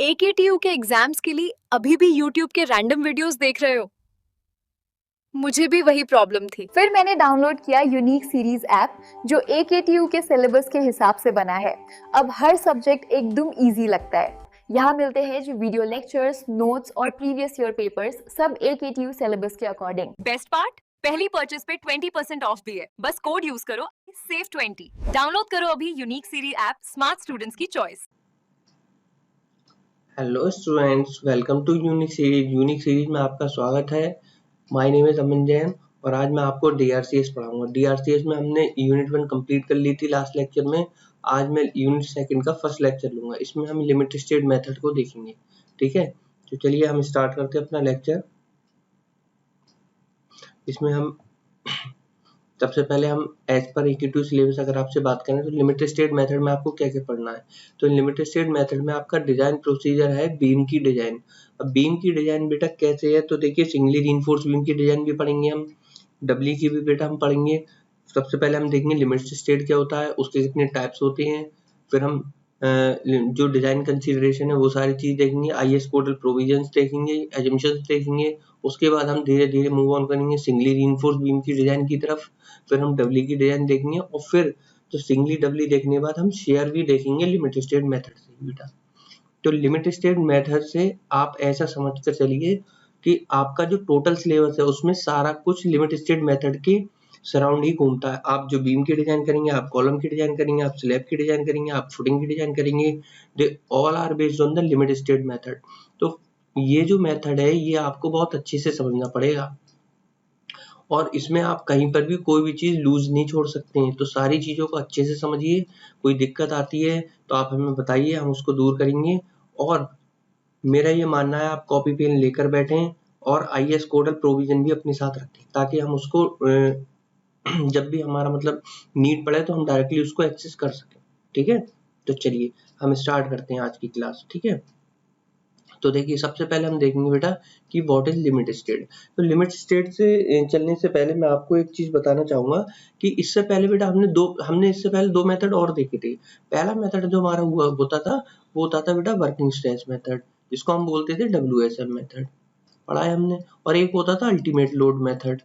AKTU के exams के लिए अभी भी यूट्यूब के रैंडम वीडियोस देख रहे हो? मुझे भी वही प्रॉब्लम थी। फिर मैंने डाउनलोड किया यूनिक सीरीज ऐप जो एकेटीयू के सिलेबस के हिसाब से बना है। अब हर सब्जेक्ट एकदम इजी लगता है। यहाँ मिलते हैं जो वीडियो लेक्चर्स, नोट्स और प्रीवियस ईयर पेपर्स, सब एकेटीयू सिलेबस के अकॉर्डिंग। बेस्ट पार्ट, पहली परचेज पे 20% ऑफ भी है। बस कोड यूज करो, सेव 20। डाउनलोड करो अभी unique series app, smart students की choice. Hello students, welcome to unique series. Unique series में आपका स्वागत है। My name is Aman Jain और आज मैं आपको डीआरसीएस पढ़ाऊंगा। डीआरसीएस में हमने यूनिट 1 कंप्लीट कर ली थी लास्ट लेक्चर में। आज मैं यूनिट 2 का फर्स्ट लेक्चर लूंगा। इसमें हम लिमिट स्टेट मेथड को देखेंगे। ठीक है, तो चलिए हम स्टार्ट करते हैं अपना लेक्चर। इसमें हम सबसे पहले हम एज पर एकेटीयू सिलेबस अगर आपसे बात करें तो लिमिट स्टेट मेथड में आपको क्या क्या पढ़ना है। तो लिमिट स्टेट मेथड में आपका डिजाइन प्रोसीजर है बीम की डिजाइन। अब बीम की डिजाइन बेटा कैसे है, तो देखिए सिंगली रीइंफोर्स बीम की डिजाइन भी पढ़ेंगे हम, डबली की भी बेटा हम पढ़ेंगे। सबसे पहले हम देखेंगे लिमिट स्टेट क्या होता है, उसके कितने टाइप्स होते हैं। फिर हम जो डिजाइन कंसीडरेशन है वो सारी चीज देखेंगे, आईएस कोडल प्रोविजंस देखेंगे, एजम्पशंस देखेंगे। उसके बाद हम धीरे धीरे मूव ऑन करेंगे सिंगली रीइंफोर्स बीम की डिजाइन की तरफ। फिर हम डबली की डिजाइन देखेंगे और फिर तो सिंगली डबली देखने के बाद हम शेयर भी देखेंगे लिमिट स्टेट मेथड से बेटा। तो लिमिट स्टेट मेथड से आप ऐसा समझ कर चलिए कि आपका जो टोटल सिलेबस है उसमें सारा कुछ लिमिट स्टेट मेथड के सराउंड ही घूमता है। आप जो बीम की डिजाइन करेंगे, आप कॉलम की डिजाइन करेंगे, आप स्लैब की डिजाइन करेंगे, आप फुटिंग की डिजाइन करेंगे, they all are based on the limit state method. तो ये जो मेथड है ये आपको बहुत अच्छे से समझना पड़ेगा और इसमें आप कहीं पर भी कोई भी चीज लूज नहीं छोड़ सकते हैं। तो सारी चीजों को अच्छे से समझिए। कोई दिक्कत आती है तो आप हमें बताइए, हम उसको दूर करेंगे। और मेरा ये मानना है आप कॉपी पेन लेकर बैठें और आईएस कोडल प्रोविजन भी अपने साथ रखें ताकि हम उसको जब भी हमारा मतलब नीड पड़े तो हम डायरेक्टली उसको एक्सेस कर सकें। ठीक है, तो चलिए हम स्टार्ट करते हैं आज की क्लास। ठीक है, तो देखिए सबसे पहले हम देखेंगे बेटा कि व्हाट इज लिमिट स्टेट। तो लिमिट स्टेट से चलने से पहले मैं आपको एक चीज बताना चाहूंगा कि इससे पहले बेटा हमने इससे पहले दो मेथड और देखे थे। पहला मेथड जो हमारा हुआ होता था वो होता था बेटा वर्किंग स्ट्रेस मेथड, जिसको हम बोलते थे WSM मेथड, पढ़ा है हमने। और एक होता था अल्टीमेट लोड मेथड,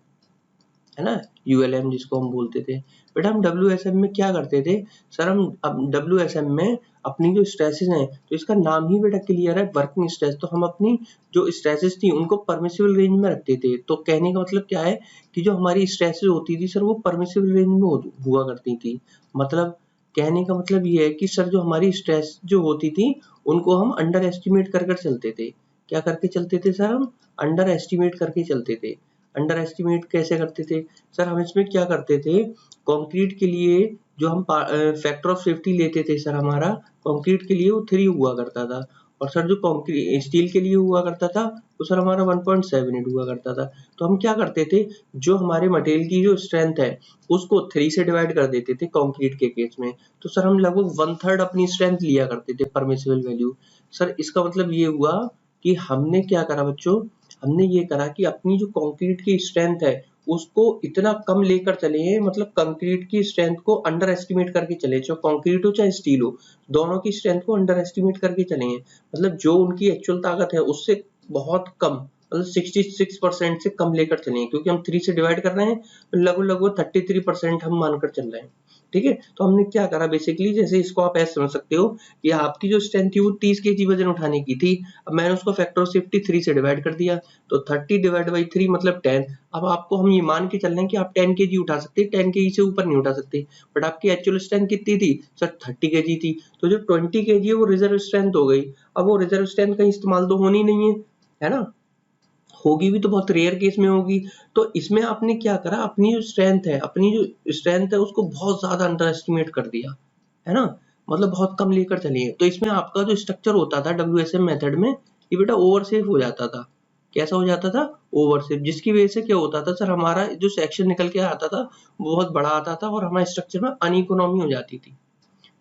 है ना, ULM जिसको हम बोलते थे। बेटा हम WSM में क्या करते थे सर, हम अब WSM में अपनी जो स्ट्रेसेस हैं, तो इसका नाम ही बेटा क्लियर है वर्किंग स्ट्रेस। तो हम अपनी जो स्ट्रेसेस थी उनको परमिसिबल रेंज में रखते थे। तो कहने का मतलब क्या है कि जो हमारी स्ट्रेसेस होती थी सर वो परमिसिबल रेंज में हुआ करती थी। मतलब कहने का मतलब ये है कि सर जो हमारी स्ट्रेस जो होती थी उनको हम अंडर एस्टिमेट कर कर चलते थे। क्या करके चलते थे सर, हम अंडर एस्टिमेट करके चलते थे। अंडर एस्टिमेट कैसे करते थे सर, हम इसमें क्या करते थे, कंक्रीट के लिए जो हम फैक्टर ऑफ सेफ्टी लेते थे सर, हमारा कंक्रीट के लिए वो 3 हुआ करता था। और सर जो कंक्रीट स्टील के लिए हुआ करता था तो सर हमारा 1.78 हुआ करता था। तो हम क्या करते थे, जो हमारे मटेरियल की जो स्ट्रेंथ है उसको 3 से डिवाइड कर देते थे कंक्रीट के केस में। तो सर हम लगभग 1/3 अपनी स्ट्रेंथ लिया करते थे परमिसिबल वैल्यू। सर इसका मतलब ये हुआ कि हमने क्या करा बच्चों, हमने ये करा कि अपनी जो कंक्रीट की स्ट्रेंथ है उसको इतना कम लेकर चले हैं, मतलब कंक्रीट की स्ट्रेंथ को अंडर एस्टिमेट करके चले, चाहे कंक्रीट हो चाहे स्टील हो, दोनों की स्ट्रेंथ को अंडर एस्टिमेट करके चले हैं। मतलब जो उनकी एक्चुअल ताकत है उससे बहुत कम, मतलब 66% से कम लेकर चले हैं, क्योंकि हम 3 से डिवाइड कर रहे हैं तो लगभग लगभग 33% हम मानकर चल रहे हैं। ठीक है, तो हमने क्या करा बेसिकली, जैसे इसको आप ऐसे समझ सकते हो कि आपकी जो स्ट्रेंथ थी वो 30 kg वजन उठाने की थी। अब मैंने उसको फैक्टर ऑफ सेफ्टी 3 से डिवाइड कर दिया, तो 30 डिवाइड बाई 3 मतलब 10। अब आपको हम ये मान के चल रहे हैं कि आप 10 kg उठा सकते हैं, 10 kg से ऊपर नहीं उठा सकते। बट आपकी एक्चुअल स्ट्रेंथ कितनी थी सर, 30 kg थी। तो जो 20 kg है वो रिजर्व स्ट्रेंथ हो गई। अब वो रिजर्व स्ट्रेंथ कहीं इस्तेमाल तो होनी नहीं है ना, होगी भी तो बहुत रेयर केस में होगी। तो इसमें आपने क्या करा, अपनी जो स्ट्रेंथ है उसको बहुत ज्यादा अंडर एस्टिमेट कर दिया, है ना, मतलब बहुत कम लेकर चलिए। तो इसमें आपका जो स्ट्रक्चर होता था WSM मेथड में, ये बेटा ओवरसेप हो जाता था। कैसा हो जाता था, ओवरसेप, जिसकी वजह से क्या होता था सर, हमारा जो सेक्शन निकल के आता था वो बहुत बड़ा आता था और हमारे स्ट्रक्चर में अनइकोनॉमी हो जाती थी।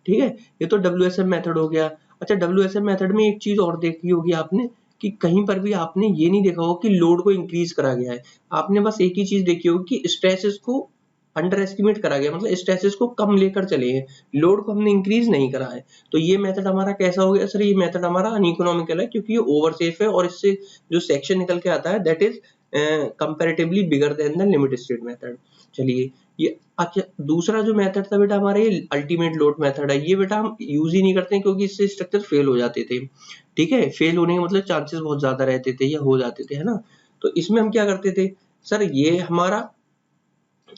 ठीक है, ये तो WSM मेथड हो गया। अच्छा, WSM मेथड में एक चीज और देखी होगी आपने कि कहीं पर भी आपने ये नहीं देखा होगा कि लोड को इंक्रीज करा गया है। आपने बस एक ही चीज देखी होगी कि स्ट्रेसेस को अंडर एस्टिमेट करा गया, मतलब स्ट्रेसेस को कम लेकर चले हैं, लोड को हमने इंक्रीज नहीं करा है। तो ये मेथड हमारा कैसा हो गया सर? ये मेथड हमारा अनइकोनॉमिकल है, क्योंकि ये ओवर सेफ है और इससे जो सेक्शन निकल के आता है that is comparatively bigger than the limit state method. चलिए ये अच्छा, दूसरा जो मेथड था बेटा हमारा ये अल्टीमेट लोड मेथड है। ये बेटा हम यूज ही नहीं करते हैं, क्योंकि इससे स्ट्रक्चर फेल हो जाते थे। ठीक है, फेल होने के मतलब चांसेस बहुत ज्यादा रहते थे या हो जाते थे, है ना। तो इसमें हम क्या करते थे सर? ये हमारा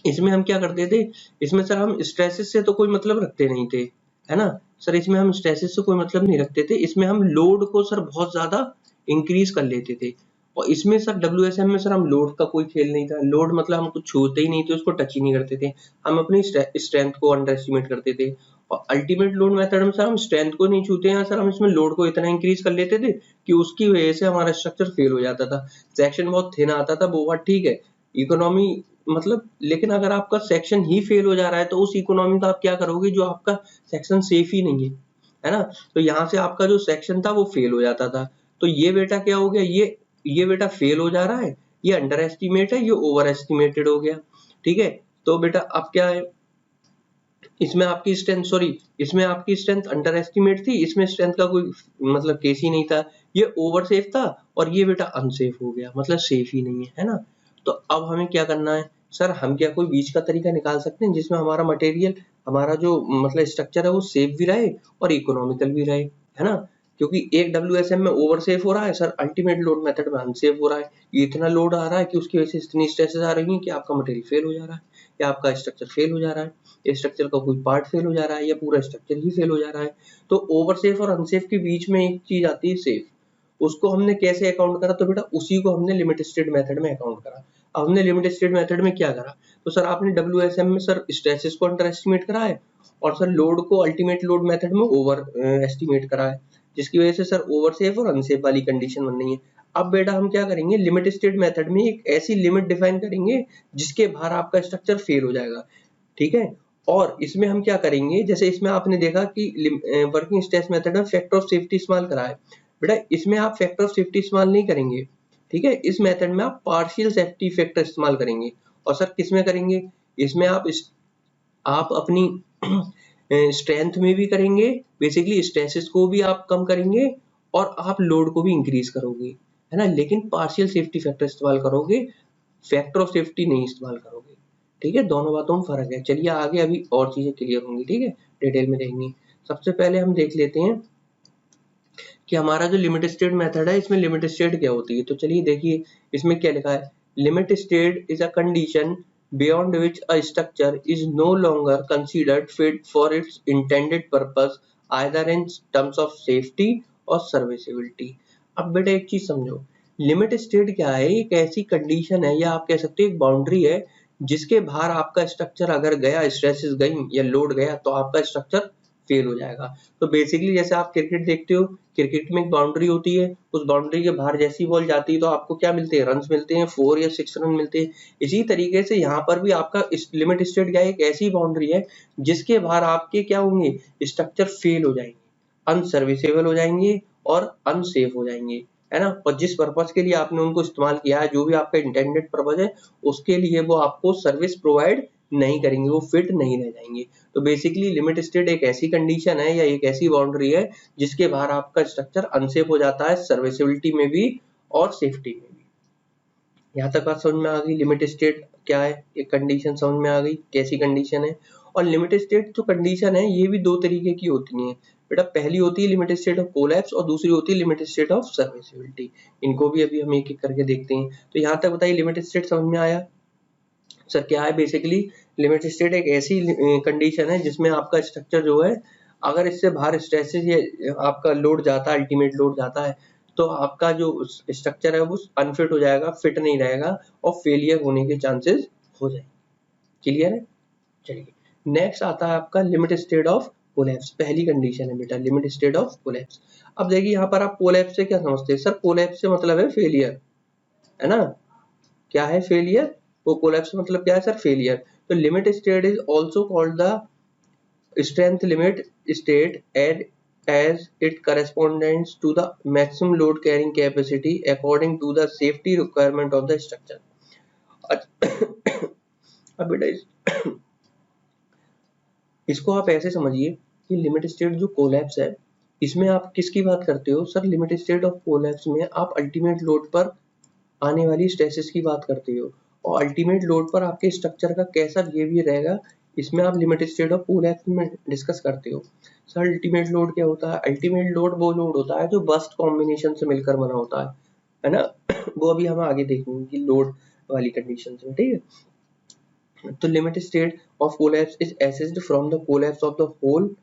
इसमें हम क्या करते थे? इसमें सर हम स्ट्रेसेस से तो कोई मतलब रखते नहीं थे, है ना सर। इसमें हम स्ट्रेसेस से कोई मतलब नहीं रखते थे, इसमें हम लोड को सर बहुत ज्यादा इंक्रीज कर लेते थे। और इसमें सर WSM में सर हम लोड का कोई खेल नहीं था। लोड मतलब हम कुछ छूते ही नहीं थे, उसको टच ही नहीं करते थे, हम अपनी स्ट्रेंथ को अंडर एस्टिमेट करते थे। और अल्टीमेट लोड मेथड में सर हम स्ट्रेंथ को नहीं छूते हैं सर, हम इसमें लोड को इतना इंक्रीज कर लेते थे कि उसकी वजह से हमारा स्ट्रक्चर फेल हो जाता था। सेक्शन बहुत थिन आता था, वो बात ठीक है, इकोनॉमी मतलब, लेकिन अगर आपका सेक्शन ही फेल हो जा रहा है तो उस इकोनॉमी का आप क्या करोगे जो आपका सेक्शन सेफ ही नहीं है ना। तो यहाँ से आपका जो सेक्शन था वो फेल हो जाता था। तो ये बेटा क्या हो गया? ये बेटा फेल हो जा रहा है, ये अंडर एस्टिमेट है, ये ओवर एस्टिमेटेड हो गया। ठीक है, तो बेटा अब क्या है? इसमें आपकी स्ट्रेंथ अंडर एस्टिमेट थी, इसमें स्ट्रेंथ का कोई मतलब केस ही नहीं था। ये ओवर सेफ था और ये बेटा अनसेफ हो गया, मतलब सेफ ही नहीं है ना। तो अब हमें क्या करना है सर? हम क्या कोई बीच का तरीका निकाल सकते हैं जिसमें हमारा मटेरियल, हमारा जो मतलब स्ट्रक्चर है वो सेफ भी रहे और इकोनॉमिकल भी रहे, है ना। क्योंकि एक WSM में ओवर सेफ हो रहा है सर, अल्टीमेट लोड मेथड में अनसेफ हो रहा है। ये इतना लोड आ रहा है कि उसकी वजह से इतनी स्ट्रेसेस आ रही है कि आपका मटेरियल फेल हो जा रहा है या आपका स्ट्रक्चर फेल हो जा रहा है, या स्ट्रक्चर का कोई पार्ट फेल हो जा रहा है या पूरा स्ट्रक्चर ही फेल हो जा रहा है। तो ओवर सेफ और अनसेफ के बीच में एक चीज आती है सेफ, उसको हमने कैसे अकाउंट करा? तो बेटा उसी को हमने लिमिट स्टेट मेथड में अकाउंट करा। अब हमने लिमिट स्टेट मेथड में क्या करा? तो सर आपने WSM में सर स्ट्रेसेस को अंडर एस्टिमेट करा है और सर लोड को अल्टीमेट लोड मेथड में ओवर एस्टिमेट करा है, जिसकी वजह से सर ओवर सेफ और अनसेफ वाली कंडीशन बन रही है। अब बेटा हम क्या करेंगे? लिमिट स्टेट मेथड में एक ऐसी लिमिट डिफाइन करेंगे जिसके बाहर आपका स्ट्रक्चर फेल हो जाएगा। ठीक है, और इसमें हम क्या करेंगे? जैसे इसमें आपने देखा कि वर्किंग स्ट्रेस मेथड में फैक्टर ऑफ सेफ्टी इस्तेमाल करा है, बेटा इसमें आप फैक्टर ऑफ सेफ्टी इस्तेमाल नहीं करेंगे। ठीक है, इस मेथड में आप पार्शियल सेफ्टी फैक्टर इस्तेमाल करेंगे। और सर किसमें करेंगे? इसमें आप अपनी स्ट्रेंथ में भी करेंगे, बेसिकली स्ट्रेसेस को भी आप कम करेंगे और आप लोड को भी इंक्रीज करोगे, है ना। लेकिन पार्शियल सेफ्टी फैक्टर इस्तेमाल करोगे, फैक्टर ऑफ सेफ्टी नहीं इस्तेमाल करोगे। ठीक है, दोनों बातों में फर्क है। चलिए आगे अभी और चीजें क्लियर होंगी, ठीक है, डिटेल में रहेंगी। सबसे पहले हम देख लेते हैं कि हमारा जो लिमिट स्टेट मेथड है इसमें लिमिट स्टेट क्या होती है। तो चलिए देखिए इसमें क्या लिखा है? Limit state is a condition beyond which a structure is no longer considered fit for its intended purpose either in terms of safety or serviceability। अब बेटा एक चीज समझो, लिमिट स्टेट क्या है? एक ऐसी कंडीशन है या आप कह सकते हो एक बाउंड्री है जिसके बाहर आपका स्ट्रक्चर अगर गया, स्ट्रेसेस गई या लोड गया तो आपका स्ट्रक्चर फेल हो जाएगा। तो बेसिकली जैसे आप क्रिकेट देखते हो, क्रिकेट में एक बाउंड्री होती है, उस बाउंड्री के बाहर जैसी बॉल जाती है तो आपको क्या मिलते हैं? रन्स मिलते हैं, 4 या 6 रन मिलते हैं। इसी तरीके से यहाँ पर भी आपका लिमिट स्टेट क्या है? एक ऐसी बाउंड्री है जिसके बाहर आपके क्या होंगे? स्ट्रक्चर फेल हो जाएंगे, अनसर्विसेबल हो जाएंगे और अनसेफ हो जाएंगे, है ना। और जिस पर्पज के लिए आपने उनको इस्तेमाल किया है, जो भी आपका इंटेंडेड पर्पज है, उसके लिए वो आपको सर्विस प्रोवाइड नहीं करेंगे, वो फिट नहीं रह जाएंगे। तो बेसिकली लिमिट स्टेट एक ऐसी कंडीशन है या एक ऐसी बाउंड्री है जिसके बाहर आपका स्ट्रक्चर अनसेफ हो जाता है, सर्विसेबिलिटी में भी और सेफ्टी में भी। यहाँ तक बात समझ में आ गई? लिमिट स्टेट क्या है? एक कंडीशन समझ में आ गई कैसी कंडीशन है। और लिमिट स्टेट जो कंडीशन है ये भी दो तरीके की होती है बेटा। पहली होती है लिमिट स्टेट ऑफ कोलैप्स और दूसरी होती है लिमिट स्टेट ऑफ सर्विसेबिलिटी। इनको भी अभी हम एक एक करके देखते हैं। तो यहाँ तक बताइए लिमिट स्टेट समझ में आया? सर क्या है? बेसिकली लिमिट स्टेट एक ऐसी कंडीशन है जिसमें आपका स्ट्रक्चर जो है, अगर इससे बाहर स्ट्रेसेस या आपका लोड जाता है, अल्टीमेट लोड जाता है, तो आपका जो स्ट्रक्चर है वो अनफिट हो जाएगा, फिट नहीं रहेगा और फेलियर होने के चांसेस हो जाएंगे। क्लियर है? चलिए नेक्स्ट आता है आपका लिमिट स्टेट ऑफ कोलैप्स। पहली कंडीशन है बेटा लिमिट स्टेट ऑफ कोलैप्स। अब देखिए यहाँ पर आप कोलैप्स से क्या समझते हैं? सर कोलैप्स से मतलब है फेलियर, है ना। क्या है फेलियर? वो कोलैप्स मतलब क्या है सर? फेलियर। तो limit state is also called the strength limit state as it corresponds to the maximum load carrying capacity according to the safety requirement of the structure। अब बेटा इसको आप ऐसे समझिए कि लिमिट स्टेट जो कोलैप्स है, इसमें आप किसकी बात करते हो sir? Limit state of collapse में आप अल्टीमेट लोड पर आने वाली स्ट्रेसेस की बात करते हो, और अल्टीमेट लोड पर आपके स्ट्रक्चर का कैसा बिहेवियर रहेगा, इसमें आप लिमिट स्टेट ऑफ कोलैप्स में डिस्कस करते हो। सर अल्टीमेट लोड क्या होता है? अल्टीमेट लोड वो लोड होता है जो बर्स्ट कॉम्बिनेशन से मिलकर बना होता है ना? वो अभी हम आगे देखेंगे कि लोड वाली कंडीशन में, ठीक है। तो limit state of collapse is assessed from the collapse of the whole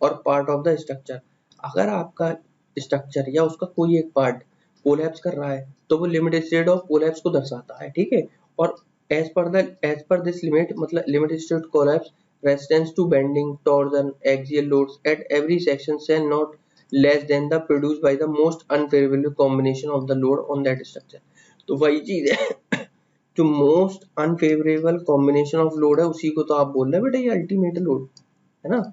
और पार्ट ऑफ द स्ट्रक्चर। अगर आपका स्ट्रक्चर या उसका कोई एक पार्ट कोलैप्स कर रहा है तो वो लिमिट स्टेट ऑफ कोलैप्स को दर्शाता है, ठीक है। और एज पर दिस लिमिट, मतलब limit state collapse resistance to bending, torsion, axial loads at every section से not less than the produced by the most unfavourable combination of the load on that structure. तो वही चीज है जो most unfavourable combination of load है, उसी को तो आप बोल रहे हैं बेटा ये अल्टीमेट लोड है ना।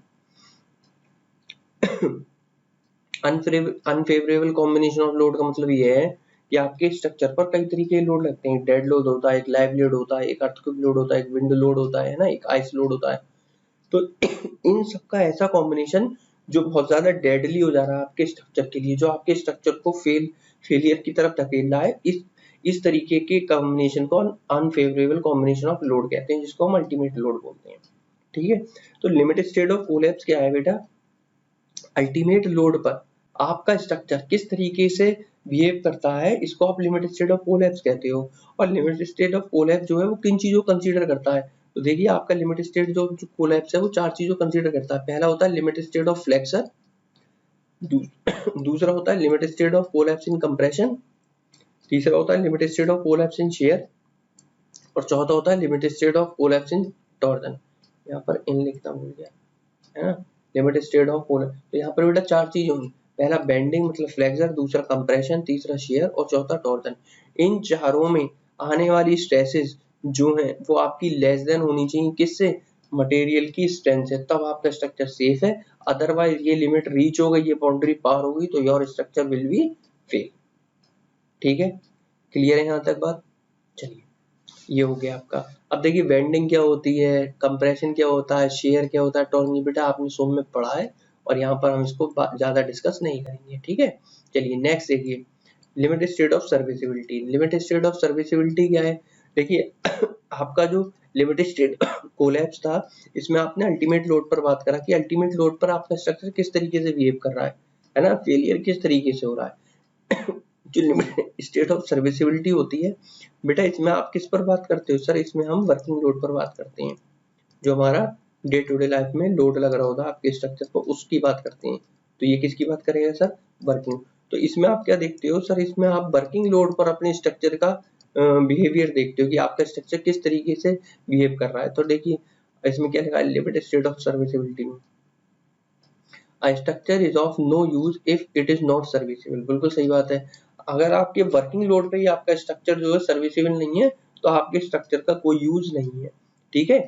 अनफेवरेबल कॉम्बिनेशन ऑफ लोड का मतलब ये है कि आपके स्ट्रक्चर पर कई तरीके के लोड लगते हैं। डेड लोड होता है, एक लाइव लोड होता है, एक अर्थक्वेक लोड होता है, एक विंड लोड होता है ना, एक आइस लोड होता है। तो इन सबका ऐसा कॉम्बिनेशन जो बहुत ज्यादा डेडली हो जा रहा है आपके स्ट्रक्चर के लिए, जो आपके स्ट्रक्चर को फेलियर की तरफ धकेल रहा है, इस तरीके के कॉम्बिनेशन को अनफेवरेबल कॉम्बिनेशन ऑफ लोड कहते हैं, जिसको हम अल्टीमेट लोड बोलते हैं, ठीक है। तो लिमिट स्टेट ऑफ कोलैप्स क्या है बेटा? अल्टीमेट लोड पर आपका स्ट्रक्चर किस तरीके से बिहेव करता है, इसको आप लिमिट स्टेट ऑफ कोलैप्स कहते हो। और लिमिट स्टेट ऑफ कोलैप्स जो है वो किन चीजों को कंसीडर करता है? तो देखिए आपका लिमिट स्टेट जो कोलैप्स है वो 4 चीजों को कंसीडर करता है। पहला होता है लिमिट स्टेट ऑफ फ्लेक्सर, दूसरा होता है limit state of collapse in compression, तीसरा होता है limit state of collapse in shear, और चौथा होता है limit state of collapse in torsion. यहाँ पर इन लिखता भूल गया है ना, लिमिट स्टेट ऑफ कोलैप्स। तो यहाँ पर बेटा 4 चीज होंगी, पहला बेंडिंग मतलब फ्लेक्सर, दूसरा कंप्रेशन, तीसरा शियर और चौथा टॉर्जन। इन चारों में आने वाली स्ट्रेसेस जो है वो आपकी लेस देन होनी चाहिए किससे? मटेरियल की स्ट्रेंथ से, तब आपका स्ट्रक्चर सेफ है। अदरवाइज ये लिमिट रीच हो गई, ये बाउंड्री पार हो गई तो your structure will be fail, ठीक है। क्लियर है यहाँ तक बात? चलिए ये हो गया आपका। अब देखिए बेंडिंग क्या होती है, कंप्रेशन क्या होता है, शेयर क्या होता है, टॉर्जन बेटा आपने सोम में पढ़ा है और यहाँ पर हम इसको ज्यादा डिस्कस नहीं करेंगे, ठीक है। चलिए नेक्स्ट देखिए limit state of serviceability. Limit state of serviceability क्या है? देखिए आपका जो लिमिट स्टेट कोलैप्स था, इसमें आपने अल्टीमेट लोड पर बात करा कि अल्टीमेट लोड पर आपका स्ट्रक्चर किस तरीके से बिहेव कर रहा है ना, फेलियर किस तरीके से हो रहा है। जो लिमिट स्टेट ऑफ सर्विसिबिलिटी होती है बेटा, इसमें आप किस पर बात करते हो? सर इसमें हम वर्किंग लोड पर बात करते हैं, जो हमारा डे टू डे लाइफ में लोड लग रहा होता है आपके स्ट्रक्चर पर, उसकी बात करते हैं। तो ये किसकी बात करेगा सर? वर्किंग। तो इसमें आप क्या देखते हो सर? इसमें आप वर्किंग लोड पर अपने स्ट्रक्चर का बिहेवियर देखते हो कि आपका स्ट्रक्चर किस तरीके से बिहेव कर रहा है। तो देखिए इसमें क्या लिखा है लिमिट स्टेट ऑफ सर्विसिबिलिटी में, A structure is of no use if it is not serviceable। बिल्कुल सही बात है। अगर आपके वर्किंग लोड पे ही आपका स्ट्रक्चर जो है सर्विसेबल नहीं है तो आपके स्ट्रक्चर का कोई यूज नहीं है, ठीक है।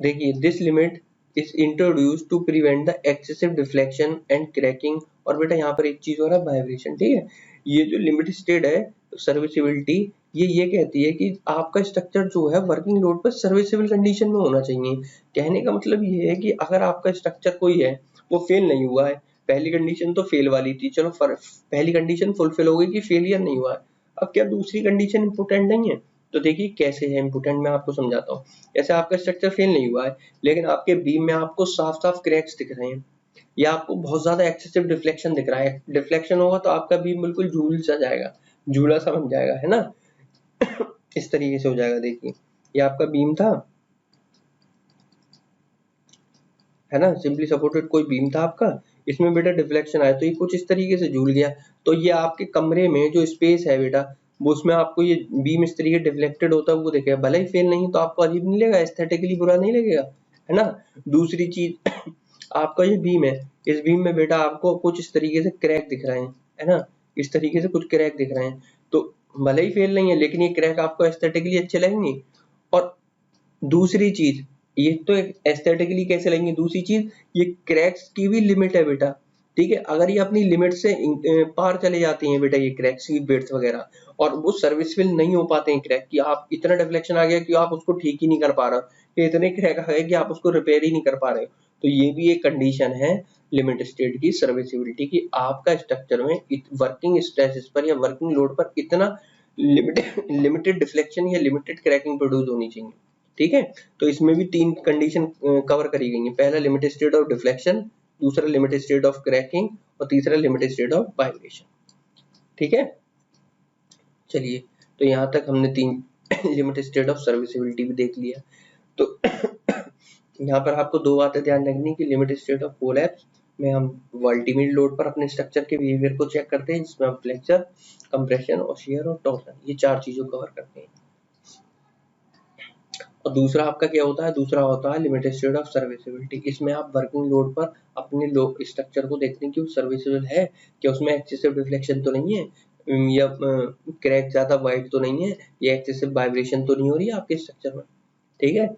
देखिए this limit is introduce to prevent the excessive deflection and cracking. और बेटा यहाँ पर एक चीज हो रहा है वाइब्रेशन, ठीक है। ये जो लिमिट स्टेट है सर्विसिबिलिटी, ये कहती है कि आपका स्ट्रक्चर जो है वर्किंग लोड पर सर्विसेबल कंडीशन में होना चाहिए। कहने का मतलब ये है कि अगर आपका स्ट्रक्चर कोई है वो फेल नहीं हुआ है, पहली कंडीशन तो फेल वाली थी, चलो पहली कंडीशन फुलफिल हो गई कि फेलियर नहीं हुआ है, अब क्या दूसरी कंडीशन इंपोर्टेंट नहीं है? तो देखिए कैसे है इंपोर्टेंट, मैं आपको समझाता हूँ। जैसे आपका स्ट्रक्चर फेल नहीं हुआ है लेकिन आपके बीम में आपको साफ साफ क्रैक्स दिख रहे हैं या आपको बहुत ज्यादा एक्सेसिव डिफ्लेक्शन दिख रहा है। डिफ्लेक्शन होगा तो आपका बीम बिल्कुल झूल सा जाएगा, झूला सा बन जाएगा, है ना। इस तरीके से हो जाएगा। देखिए ये आपका बीम था, है ना, सिंपली सपोर्टेड कोई बीम था आपका, इसमें बेटा डिफ्लेक्शन आया तो ये कुछ इस तरीके से झूल गया। तो ये आपके कमरे में जो स्पेस है बेटा वो उसमें आपको ये बीम इस तरीके डिफ्लेक्टेड होता है वो दिखेगा, भले ही फेल नहीं तो आपको अजीब नहीं लगेगा, एस्थेटिकली बुरा नहीं लगेगा, है ना। दूसरी चीज आपका ये बीम है, इस बीम में बेटा आपको कुछ इस तरीके से क्रैक दिख रहे हैं, है ना, इस तरीके से कुछ क्रैक दिख रहे हैं। तो भले ही फेल नहीं है लेकिन ये क्रैक आपको एस्थेटिकली अच्छे लगेंगे। और दूसरी चीज, ये तो एस्थेटिकली कैसे लगेंगे, दूसरी चीज ये क्रैक्स की भी लिमिट है बेटा, ठीक है। अगर ये अपनी लिमिट से पार चले जाती हैं बेटा ये क्रैक्स की विड्थ वगैरह, और वो सर्विसेबल नहीं हो पाते हैं क्रैक, कि आप इतना डिफ्लेक्शन आ गया कि आप उसको ठीक ही नहीं कर पा रहे हो, कि इतने क्रैक आ गए कि आप उसको रिपेयर ही नहीं कर पा रहे हो, तो ये भी एक कंडीशन है लिमिट स्टेट की सर्विसिबिलिटी की। आपका स्ट्रक्चर में वर्किंग स्ट्रेसेस पर या वर्किंग लोड पर इतना लिमिटेड डिफ्लेक्शन या लिमिटेड क्रैकिंग प्रोड्यूस होनी चाहिए। ठीक है, तो इसमें भी 3 कंडीशन कवर करी गई है। पहला लिमिटेड स्टेट ऑफ डिफ्लेक्शन, दूसरा लिमिटेड स्टेट ऑफ क्रैकिंग, और तीसरा लिमिटेड स्टेट ऑफ वाइब्रेशन। ठीक है, चलिए, तो यहाँ तक हमने 3 लिमिटेड स्टेट ऑफ सर्विसिबिलिटी भी देख लिया। तो यहाँ पर आपको 2 बातें ध्यान रखनी कि लिमिटेड स्टेट ऑफ कोलैप्स में हम अल्टीमेट लोड पर अपने स्ट्रक्चर के बिहेवियर को चेक करते हैं, जिसमें हम फ्लेक्चर, कंप्रेशन और शियर और टॉर्सन, ये 4 चीजों को कवर करते हैं। और दूसरा आपका क्या होता है, दूसरा होता है लिमिटेड स्टेट ऑफ सर्विसिबिलिटी। इसमें आप वर्किंग लोड पर अपने स्ट्रक्चर को देखते हैं कि वो सर्विसिबल है, क्या उसमें एक्सेसिव डिफ्लेक्शन तो नहीं है, या क्रैक ज्यादा वाइड तो नहीं है, या एक्सेसिव वाइब्रेशन तो नहीं हो रही है आपके स्ट्रक्चर में। ठीक है,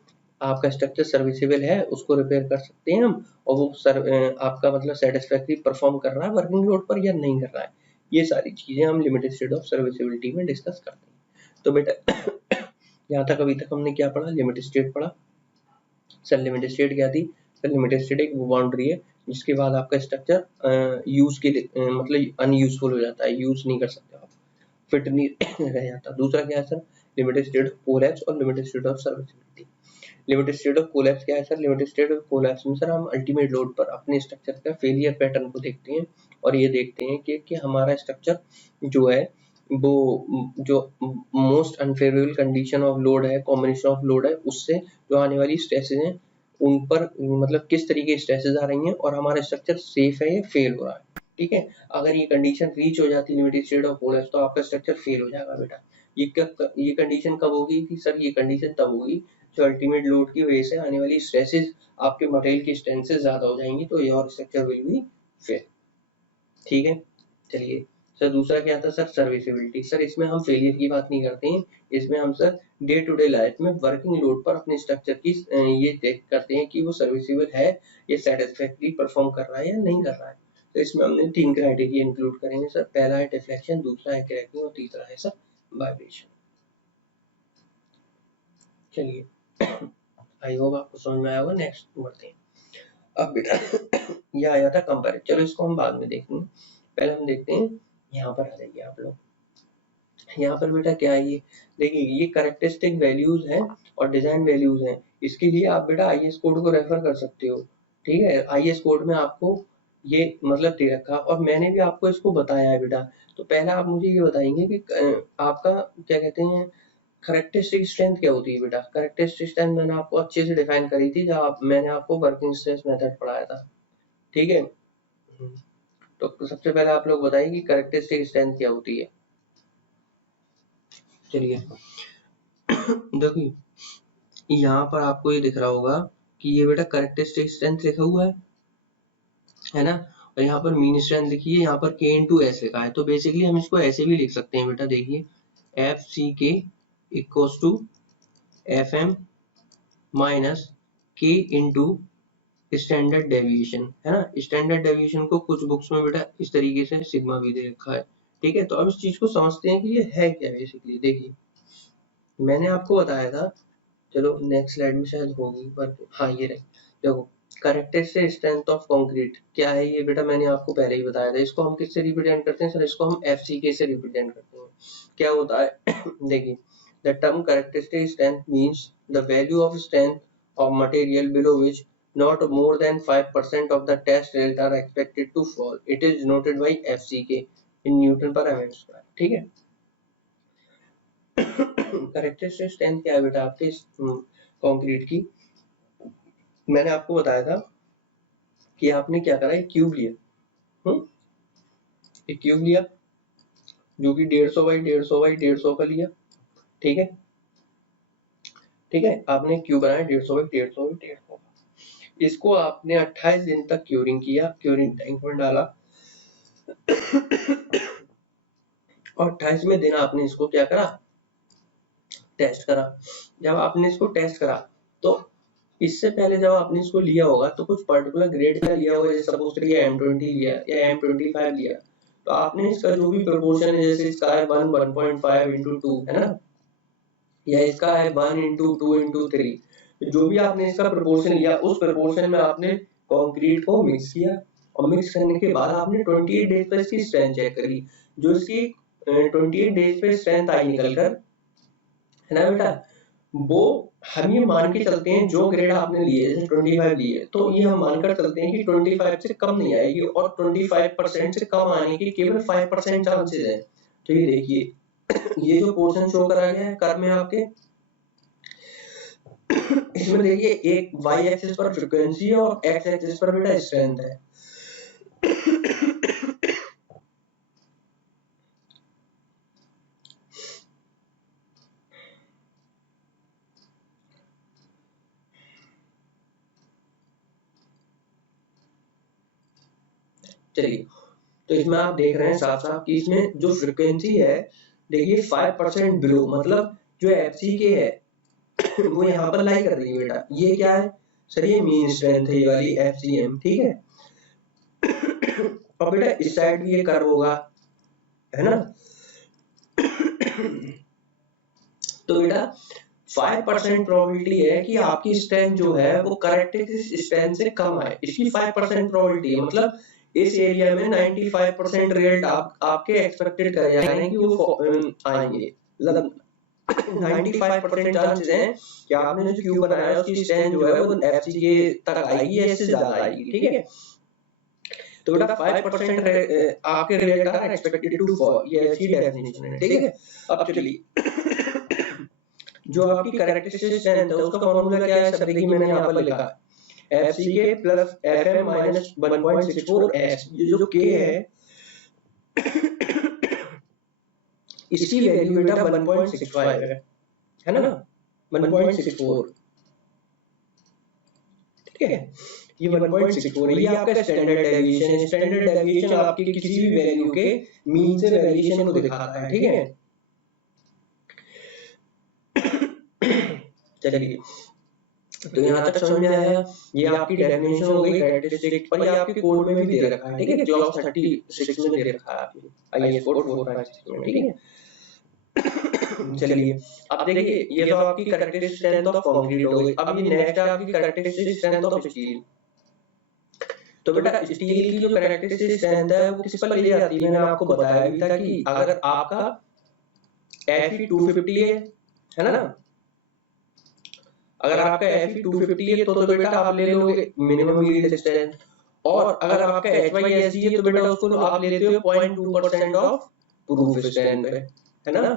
आपका स्ट्रक्चर सर्विसेबल है, उसको रिपेयर कर सकते हैं हम, और वो आपका मतलब सेटिस्फैक्टरी परफॉर्म कर रहा है वर्किंग लोड पर या नहीं कर रहा है। ये सारी चीजें हम लिमिटेड स्टेट ऑफ सर्विसिबिलिटी में डिस्कस करते हैं। तो बेटा यहाँ तक अभी तक हमने क्या पढ़ा, लिमिटेड स्टेट पढ़ा। सर लिमिटेड स्टेट क्या थी, सर लिमिटेड स्टेट एक बाउंड्री है जिसके बाद आपका स्ट्रक्चर यूज के लिए मतलब अनयूजफुल हो जाता है, यूज नहीं कर सकते आप, फिट नहीं रह जाता। दूसरा क्या है sir, limited state of collapse और limited state of serviceability. Limited state of collapse क्या है sir, limited state of collapse में सर हम अल्टीमेट लोड पर अपने स्ट्रक्चर का फेलियर पैटर्न को देखते हैं, और ये देखते हैं कि हमारा स्ट्रक्चर जो है वो जो most unfavourable condition of load है, कॉम्बिनेशन ऑफ लोड है, उससे जो आने वाली स्ट्रेसेस हैं उन पर मतलब किस तरीके की स्ट्रेसेस आ रही हैं, और हमारा स्ट्रक्चर सेफ है या फेल हो रहा है। ठीक है, अगर ये कंडीशन रीच हो जाती है लिमिटेड स्टेट ऑफ कोलैप्स, तो आपका स्ट्रक्चर फेल हो जाएगा बेटा। ये कंडीशन कब होगी कि सर, ये कंडीशन तब होगी जो अल्टीमेट लोड की वजह से आने वाली स्ट्रेसेस आपके मटेरियल की स्ट्रेंथ से ज्यादा हो जाएंगी, तो your structure will be fail. ठीक है, चलिए सर दूसरा क्या था सर, सर्विसिबिलिटी। सर इसमें हम फेलियर की बात नहीं करते हैं, इसमें हम sir day to day life में वर्किंग लोड पर अपने स्ट्रक्चर की ये चेक करते हैं कि वो सर्विसिबल है, ये सेटिस्फैक्टरी परफॉर्म कर रहा है या नहीं कर रहा है। तो इसमें हमने 3 क्राइटेरिया इंक्लूड करेंगे सर। पहला है डिफ्लेक्शन, दूसरा है क्रैकिंग, और तीसरा है सर वाइब्रेशन। चलिए आई होप आपको समझ में आया होगा। नेक्स्ट बढ़ते हैं। अब बेटा ये आया था कंपेरिजन, चलो इसको हम बाद में देखेंगे, पहले हम देखते हैं। यहाँ पर आ जाइए आप लोग, यहाँ पर बेटा क्या है, ये देखिए ये कैरेक्टरिस्टिक वैल्यूज हैं और डिजाइन वैल्यूज हैं। इसके लिए आप बेटा आईएस कोड को रेफर कर सकते हो। ठीक है, आईएस कोड में आपको ये मतलब दे रखा, और मैंने भी आपको इसको बताया है बेटा। तो पहला आप मुझे ये बताएंगे कि आपका क्या कहते हैं कैरेक्टरिस्टिक स्ट्रेंथ क्या होती है बेटा। कैरेक्टरिस्टिक स्ट्रेंथ मैंने आपको अच्छे से डिफाइन करी थी जब मैंने आपको वर्किंग स्ट्रेस मेथड पढ़ाया था। ठीक है, तो सबसे पहले आप लोग बताइए कि कैरेक्टरिस्टिक स्ट्रेंथ क्या होती है। चलिए देखिए यहाँ पर आपको ये दिख रहा होगा कि ये बेटा कैरेक्टरिस्टिक स्ट्रेंथ लिखा हुआ है ना, और यहाँ पर मीन स्ट्रेंथ लिखी है, यहाँ पर K इंटू एस लिखा है। तो बेसिकली हम इसको ऐसे भी लिख सकते हैं बेटा, देखिए F C K equals to F M minus K into standard deviation, है ना। स्टैंडर्ड डेविएशन को कुछ बुक्स में बेटा इस तरीके से सिग्मा भी दे रखा है। ठीक है, तो अब इस चीज को समझते हैं कि ये है क्या बेसिकली। देखिए मैंने आपको बताया था, चलो नेक्स्ट स्लाइड में शायद होगी, पर हाँ ये रही। देखो कैरेक्टरिस्टिक स्ट्रेंथ ऑफ कंक्रीट क्या है ये बेटा, मैंने आपको पहले ही बताया था। इसको हम किससे रिप्रेजेंट करते हैं सर, इसको हम FCK से रिप्रेजेंट करते हैं। क्या होता है देखिए, the term characteristic strength means the value of strength of material below which not more than 5% of the test result are expected to fall. It is denoted by FCK in Newton per mm square. ठीक है, characteristic strength क्या है बेटा आपके concrete की। मैंने आपको बताया था कि आपने क्या करा, एक क्यूब लिया, एक क्यूब लिया जो कि 150 बाई 150 बाई 150 का लिया। ठीक है, ठीक है, आपने क्यूब बनाया 150 बाई 150 बाई 150 का। इसको आपने 28 दिन तक क्यूरिंग किया, क्यूरिंग टैंक में डाला और 28वें दिन आपने इसको क्या करा, टेस्ट करा। जब आपने इसको टेस्ट करा तो इससे पहले जब आपने इसको लिया होगा तो कुछ पर्टिकुलर ग्रेड का लिया होगा, जैसे सपोज करिए M20 लिया या M25 लिया, तो आपने इसका जो भी प्रोपोर्शन है, जैसे इसका है 1.5 into 2 है ना, या इसका है 1 into 2 into 3, जो भी आपने इसका प्रोपोर्शन लिया उस प्रोपोर्शन में आपने कंक्रीट को मिक्स किया, और मिक्स करने के बाद आपने 28 डेज पर इसकी स्ट्रेंथ चेक करी। जो इसकी 28 डेज पे स्ट्रेंथ आई निकल कर, है ना बेटा, वो हम ये मान के चलते हैं जो ग्रेड आपने लिए, जैसे 25 लिए, तो ये हम मानकर चलते हैं कि 25 से कम नहीं आएगी, और 25% से कम आने के केवल 5% चांसेस हैं। तो ये देखिए ये जो पोर्शन शो करा गया है कर्व में आपके, इसमें देखिए एक y एक्सिस पर फ्रीक्वेंसी है और x एक्सिस पर बेटा स्ट्रेंथ है। चलिए, तो इसमें आप देख रहे हैं साफ साफ कि इसमें जो फ्रीक्वेंसी है देखिए 5% बिलो, मतलब जो FCK है वो यहाँ पर लाई कर रही है बेटा। ये क्या है सर, ये मीन स्ट्रेंथ है, ये वाली FCM, ठीक है। और बेटा इस साइड भी ये कर्व होगा, है ना। तो बेटा 5% प्रोबेबिलिटी है कि आपकी स्ट्रेंथ जो है वो कैरेक्टरिस्टिक स्ट्रेंथ से कम आए, इसकी 5% प्रोबेबिलिटी है। मतलब इस एरिया में 95% रिजल्ट आपके एक्सपेक्टेड करे जा रहे हैं कि वो आएंगे, मतलब 95% चांसेस हैं कि आपने जो क्यूब बनाया है उसकी स्ट्रेंथ जो है वो FCK तक आएगी या इससे ज्यादा आएगी, ठीक है। तो बेटा 5% आपके result are expected to fall, ये ऐसी डेफिनेशन है, ठीक है। अब चलिए जो आपकी कैरेक्टरिस्टिक स्ट्रेंथ है उसका फॉर्मूला क्या है, सब देखिए मैंने यहाँ पर लिखा है FCK plus FM minus 1.64x। ये जो K है इसकी वैल्यू बेटा 1.65 है ना, 1.64, ठीक है। ये 1.64 ये आपका स्टैंडर्ड डेविएशन है। स्टैंडर्ड डेविएशन आपकी किसी भी वैल्यू के मीन से वेरिएशन को दिखाता है, ठीक है। चलिए, तो यहाँ तक समझ में आया। ये आपकी डेफिनेशन हो गई कैरेक्टरिस्टिक, और ये आपके कोड में भी दे रखा है, ठीक है, क्लॉज 36 में दे रखा है आपके IS कोड 456 में, ठीक है। चलिए, अब देखिए ये तो आपकी कैरेक्टरिस्टिक स्ट्रेंथ ऑफ कंक्रीट हो गई। अब ये नेक्स्ट है आपकी कैरेक्टरिस्टिक स्ट्रेंथ ऑफ स्टील। तो बेटा स्टील की जो कैरेक्टरिस्टिक स्ट्रेंथ है वो किस पर ली जाती है, मैंने आपको बताया भी था कि अगर आपका Fe 250 है ना, अगर आपका Fe 250 है तो बेटा आप ले लोगे मिनिमम यील्ड स्ट्रेंथ, और अगर आपका HYSG है तो बेटा उसको आप लेते हो 0.2% ऑफ प्रूफ स्ट्रेंथ पे, है ना।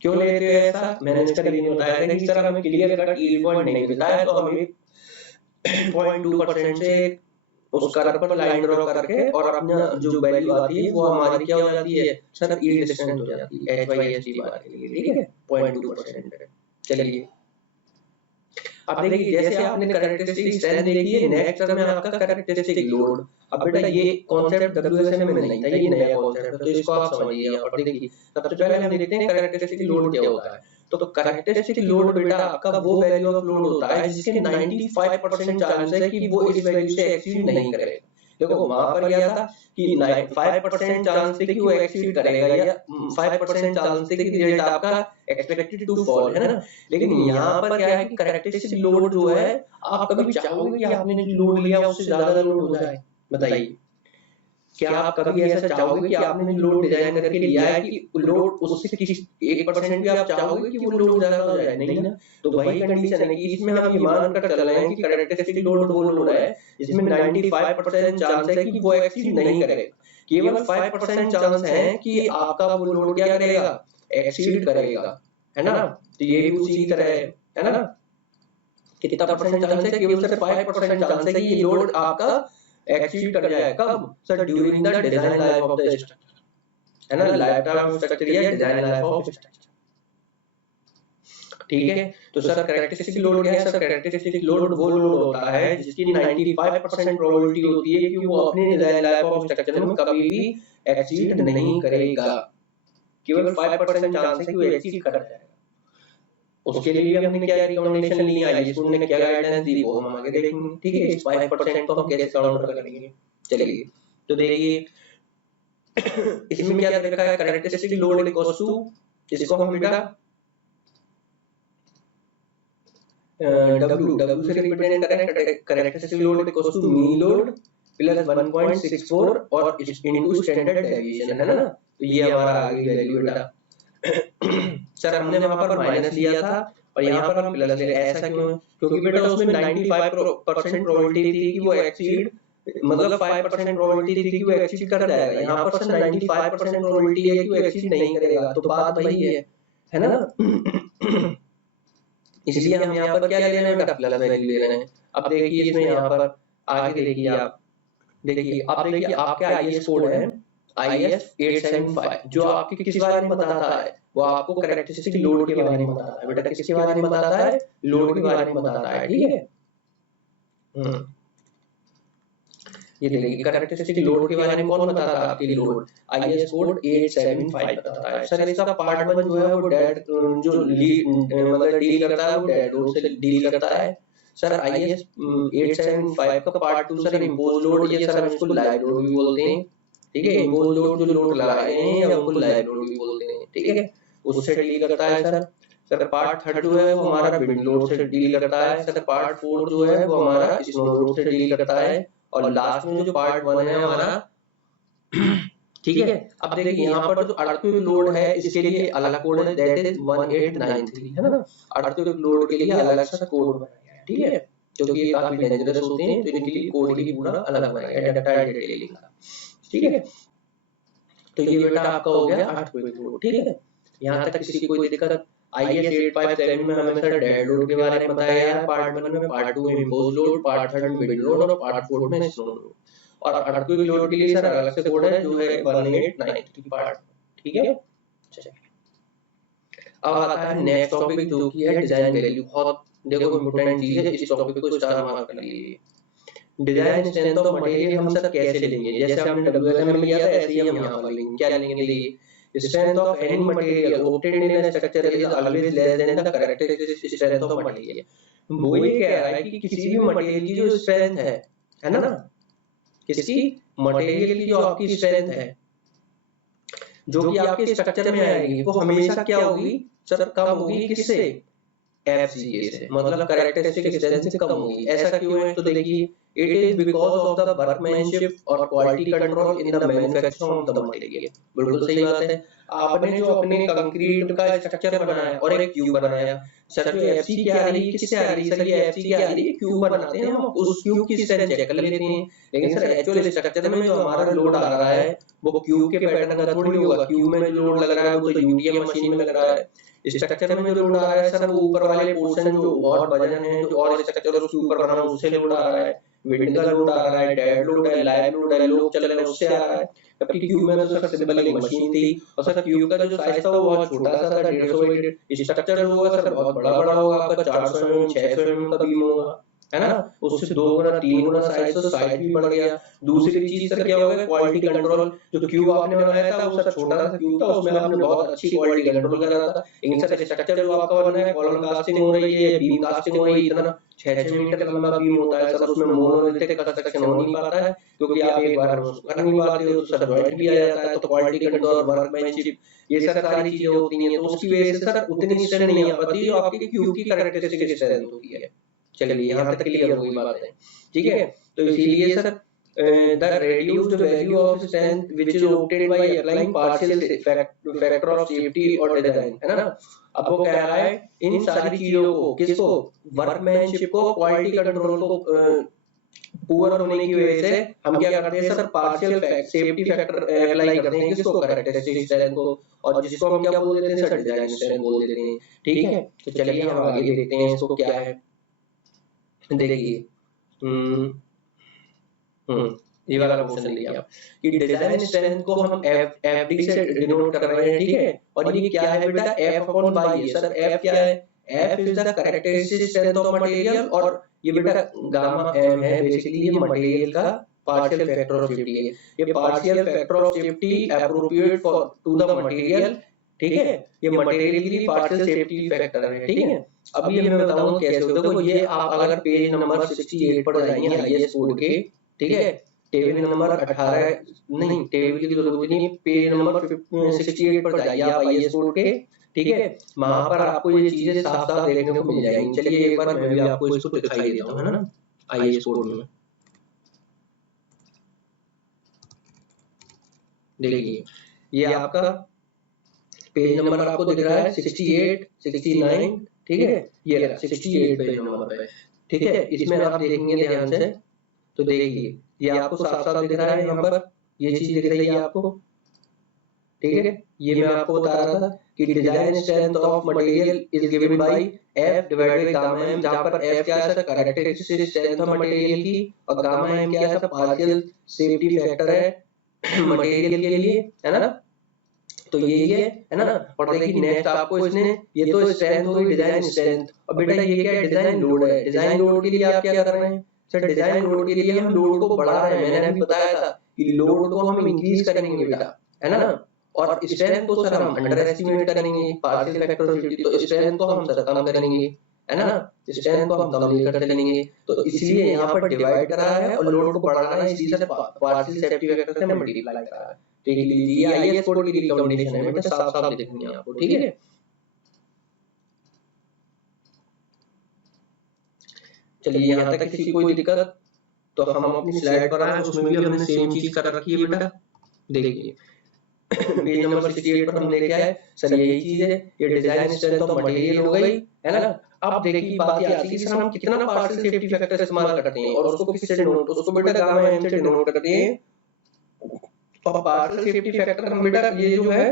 क्यों लेते हो ऐसा, मैंने इसका रीजन बताया था कि सर हमें क्लियर कट यील्ड पॉइंट नहीं मिलता है, तो हमें 0.2% से उस कर्व पर लाइन ड्रॉ करके और अपना जो वैल्यू आती है वो हमारी क्या हो जाती है सर, यील्ड स्ट्रेंथ हो जाती है HYSG बार के लिए, ठीक है, 0.2%। चलिए, अब देखिए जैसे आपने कैरेक्टरिस्टिक स्ट्रेंथ देखी है, नेक्स्ट में आपका कैरेक्टरिस्टिक लोड। अब बेटा ये कॉन्सेप्ट WSM में नहीं था, ये नया कॉन्सेप्ट है, तो इसको आप समझिए। यहाँ पर देखिए सबसे पहले हम देखते हैं कैरेक्टरिस्टिक लोड क्या होता है। तो कैरेक्टरिस्टिक लोड बेटा आपका वो वैल्यू ऑफ लोड होता है जिसके 95% चांस है कि वो इस वैल्यू से एक्सीड नहीं करेगा। देखो वहां पर क्या था कि 5% चांस थे कि वो एक्सीड करेगा, या 5% चांस थे कि रिजल्ट आपका एक्सपेक्टेड टू फॉल, है ना। लेकिन यहाँ पर क्या है कि कैरेक्टरिस्टिक लोड जो है, आप कभी चाहोगे कि आपने जो लोड लिया उससे ज्यादा लोड हो जाए, बताइए। क्या आप कभी ऐसा चाहोगे कि आपने जो लोड डिजाइन करके लिया है कि लोड उससे किसी 1% भी आप चाहोगे कि वो लोड ज्यादा हो जाए, नहीं ना। तो वही कंडीशन है कि इसमें हम ये मान कर चल रहे हैं कि कैरेक्टरिस्टिक लोड वो लोड है जिसमें 95% चांस है कि वो एक्सीड नहीं करेगा, केवल 5% चांस है कि आपका वो लोड क्या करेगा, एक्सीड करेगा, है ना। तो ये भी उसी तरह है ना, कितना परसेंट चांस है, केवल सिर्फ 5% चांस है कि ये लोड आपका एक्सीड कर जाए, कब sir, during the design life of the structure, है ना, लाइफ टाइम ऑफ स्ट्रक्चर या डिजाइन लाइफ ऑफ स्ट्रक्चर, ठीक है। तो सर कैरेक्टरिस्टिक लोड क्या है, सर कैरेक्टरिस्टिक लोड वो लोड होता है जिसकी 95% प्रोबेबिलिटी होती है कि वो अपने डिजाइन लाइफ ऑफ स्ट्रक्चर में कभी भी एक्सीड नहीं करेगा, केवल 5% चांस है कि वो एक्सीड कर जाएगा। उसके लिए भी हमने क्या रिकमेंडेशन ली, आईएएस कोड ने क्या गाइडलाइंस दी वो हम आगे देखेंगे, ठीक है। इस 5% को हम कैसे काउंटर करेंगे, चलिए। तो देखिए इसमें क्या दे रखा है, कैरेक्टरिस्टिक लोड इक्वल्स टू, इसको हम बेटा W से रिप्रेजेंट करें, characteristic load equals to mean load plus 1.64 और इनटू स्टैंडर्ड डेविएशन, है ना। तो ये हमारा आगे वैल्यू बेटा सर हमने वहां पर माइनस लिया था और यहाँ पर हम प्लस ले, ऐसा क्यों है, क्योंकि बेटा उसमें 95% प्रोबेबिलिटी थी कि वो एक्सीड, मतलब 5% प्रोबेबिलिटी थी कि वो एक्सीड कर जाएगा। यहाँ पर सर 95% प्रोबेबिलिटी है कि वो एक्सीड नहीं करेगा, तो बात वही है ना। इसलिए हम यहाँ पर क्या ले रहे हैं बेटा, प्लस वैल्यू ले रहे हैं। अब देखिए इसमें यहाँ पर आगे देखिए आप, देखिए अब देखिए आपका आईएएस कोड है IS 875, जो आपके किस बारे में बताता है, वो आपको कैरेक्टरिस्टिक लोड के बारे में बताता है बेटा, किसके बारे में बताता है, लोड के बारे में बताता है, ठीक है। ये देखिए कैरेक्टरिस्टिक लोड के बारे में कौन बताता है, आपके लोड IS कोड 875 बताता है। सर इसका पार्ट 1 जो है वो डेड जो मतलब डील करता है, वो डेड लोड से डील करता है। सर IS 875 का पार्ट 2 सर इंपोज लोड, ये सर हम इसको लाइव लोड भी बोलते हैं, ठीक है। इंपोज लोड जो लोड लगाए हैं या उनको लाइव लोड भी बोलते हैं, ठीक है। उससे डील करता है सर पार्ट 3 जो है वो हमारा विंड लोड से डील करता है। सर पार्ट 4 जो है वो हमारा स्नो लोड से डील करता है। और लास्ट में जो पार्ट 1 है हमारा, ठीक है। अब देखिए यहाँ पर जो अर्थक्वेक लोड है इसके लिए अलग कोड है, दैट इज 1893, है ना। अर्थक्वेक लोड के लिए अलग सा कोड बनाया है, ठीक है, क्योंकि ये काफी डेंजरस होते हैं, तो इनके लिए कोड ही पूरा अलग बनाया है, एडेप्टाइड डिटेलिंग का, ठीक है। तो ये बेटा आपका हो गया अर्थक्वेक लोड, ठीक है। यहाँ तक किसी कोई दिक्कत, IS 857 में हमें सर डेड लोड के बारे में बताया है पार्ट 1 में, पार्ट 2 में इंपोज लोड, पार्ट 3 में विंड लोड और पार्ट 4 में स्नो लोड। और अर्थक्वेक लोड के लिए सर अलग से कोड है जो है 1893 पार्ट, ठीक है। अब आता है नेक्स्ट टॉपिक जो कि है डिजाइन वैल्यू। बहुत देखो इंपोर्टेंट चीज है, इस टॉपिक को स्टार मार्क कर लीजिए। डिजाइन स्ट्रेंथ ऑफ मटेरियल हम सर कैसे लेंगे, जैसे हमने WSM में लिया था ऐसे ही हम यहाँ पर लेंगे। क्या लेंगे, देखिए strength of any material obtained in a structure is always less than the characteristic strength of material। वो ये कह रहा है कि किसी भी मटेरियल की जो स्ट्रेंथ है ना, किसी मटेरियल की जो आपकी स्ट्रेंथ है जो कि आपके स्ट्रक्चर में आएगी, वो हमेशा क्या होगी सर, कम होगी किससे, FCA से, मतलब कैरेक्टरिस्टिक स्ट्रेंथ से कम होगी। ऐसा क्यों है, तो देखिए it is because of the workmanship और quality control in the manufacturing of the material. बिल्कुल सही बात है। आपने जो अपने कंक्रीट का स्ट्रक्चर बनाया और एक क्यूब बनाया, सर जो FC क्या आ रही है, किससे आ रही है सर, ये FC क्या आ रही है, क्यूब बनाते हैं हम, उस क्यूब की स्ट्रेंथ चेक कर लेते हैं। लेकिन सर एक्चुअल स्ट्रक्चर में जो हमारा लोड आ रहा है वो क्यूब के पैटर्न का थोड़ी होगा। क्यूब में जो लोड लग रहा है वो तो UTM मशीन में लग रहा है। स्ट्रक्चर में जो लोड आ रहा है सर, वो ऊपर वाले पोर्शन जो और वजन है, जो और स्ट्रक्चर उसके ऊपर बना है उससे लोड आ रहा है। विंड का लोड आ रहा है, डेड लोड है, लाइव लोड है, लोग चल रहे हैं उससे आ रहा है। जबकि क्यूब में तो सर सिंपल एक मशीन थी, और सर क्यूब का जो साइज था वो बहुत छोटा सा था, 150 स्ट्रक्चर जो होगा सर बहुत बड़ा बड़ा होगा, आपका 400 mm 600 mm का बीम होगा, है ना। उससे 2 गुना 3 गुना साइज, तो साइज भी बढ़ गया। दूसरी चीज सर क्या होगा, क्वालिटी कंट्रोल। जो क्यूब आपने बनाया था वो सर छोटा सा क्यूब था, उसमें आपने बहुत अच्छी क्वालिटी कंट्रोल करा था। लेकिन सर स्ट्रक्चर जो आपका बना है, कॉलम कास्टिंग हो रही है, बीम कास्टिंग हो रही है, इतना 6 मीटर लंबा बीम होता है सर, उसमें मोनोलिथिक कंस्ट्रक्शन हो नहीं पाता है, क्योंकि आप एक बार में कर नहीं पाते हो, तो सर जॉइंट भी आ जाता है। तो क्वालिटी कंट्रोल, वर्कमैनशिप, ये सर सारी चीजें होती हैं, तो उसकी वजह से सर उतनी स्ट्रेंथ नहीं आ पाती जो आपकी क्यूब की कैरेक्टरिस्टिक स्ट्रेंथ होती है। चलिए यहाँ तक क्लियर हो गई बात है, ठीक है। तो इसीलिए sir the reduced value of strength which is obtained by applying partial factor of safety or design, है ना। अब वो कह रहा है इन सारी चीजों को, किसको, वर्कमैनशिप को, क्वालिटी कंट्रोल को पुअर होने की वजह से हम क्या करते हैं sir, partial safety factor apply करते हैं, किसको, कैरेक्टरिस्टिक स्ट्रेंथ को, और जिसको हम क्या बोल देते हैं सर, डिजाइन स्ट्रेंथ बोल देते हैं, ठीक है। तो चलिए हम आगे देखते हैं इसको क्या है। देखिए ये वाला क्वेश्चन देखिए आप कि डिजाइन स्ट्रेंथ को हम FD से डिनोट कर रहे हैं, ठीक है। और ये क्या है बेटा, F/y है। सर F क्या है, F is the characteristic strength of material, और ये बेटा गामा m है, बेसिकली ये मटेरियल का पार्शियल फैक्टर ऑफ सेफ्टी है। ये partial factor of safety appropriate for to the material ठीक है, ये मटेरियल के लिए पार्शियल सेफ्टी फैक्टर है, ठीक है। अब ये मैं बताऊंगा कैसे होता है। देखो ये आप अगर पेज नंबर 68 पर जाएंगे आईएएस कोड के, ठीक है, टेबल नंबर 18 नहीं, टेबल की जरूरत नहीं, पेज नंबर 68 पर जाइए आप आईएएस कोड के, ठीक है, वहां पर आपको ये चीजें साफ साफ देखने को मिल जाएंगी। चलिए एक बार मैं भी आपको इसको दिखाई देता हूँ, है ना, आईएएस कोड में। देखिए ये आपका पेज नंबर आपको दिख रहा है 68, 69, ठीक है, ये रहा 68 पेज नंबर पे, ठीक है। इसमें आप देखेंगे ध्यान से तो देखिए ये आपको साफ साफ दिख रहा है, यहाँ पर ये चीज दिख रही है आपको, ठीक है। ये मैं आपको बता रहा था कि design strength of material is given by F divided by gamma M, जहां पर एफ क्या है, कैरेक्टरिस्टिक स्ट्रेंथ ऑफ मटेरियल की, और गामा एम क्या है, पार्शियल सेफ्टी फैक्टर है मटेरियल के लिए, है ना। तो ये है ना। और देखिए नेक्स्ट आपको इसने, ये तो स्ट्रेंथ हो गई, डिजाइन स्ट्रेंथ। और बेटा ये क्या है, डिजाइन लोड है। डिजाइन लोड के लिए आप क्या कर रहे हैं सर, डिजाइन लोड के लिए हम लोड को बढ़ा रहे हैं। मैंने अभी बताया था कि लोड को हम इंक्रीज करेंगे बेटा, है ना। और स्ट्रेंथ को सर हम अंडर एस्टिमेट करेंगे, पार्शियल फैक्टर 50, तो स्ट्रेंथ को हम सर कम करेंगे, है ना, स्ट्रेंथ को हम कम लेकर चलेंगे। तो इसलिए यहाँ पर डिवाइड करा है और लोड को बढ़ा रहा है, इसलिए सर पार्शियल सेफ्टी फैक्टर से मल्टीप्लाई करा है। देख लीजिए आईएएस कोड की रिकमेंडेशन है बेटा, साफ साफ देखनी है आपको, ठीक है। चलिए यहाँ तक किसी कोई दिक्कत, तो हम अपनी स्लाइड पर आए, उसमें भी हमने सेम चीज कर रखी है बेटा। देखिए पेज नंबर 68 पर हमने क्या है सर, यही चीज है, ये डिजाइन स्ट्रेंथ ऑफ मटेरियल हो गई, है ना। अब देखिए बात ये आती है कि सर हम कितना पार्शियल सेफ्टी फैक्टर इस्तेमाल करते हैं, और उसको किससे नोट, उसको बेटा गामा एम से डिनोट करते हैं। और पार्शियल सेफ्टी फैक्टर हम बेटा ये जो है,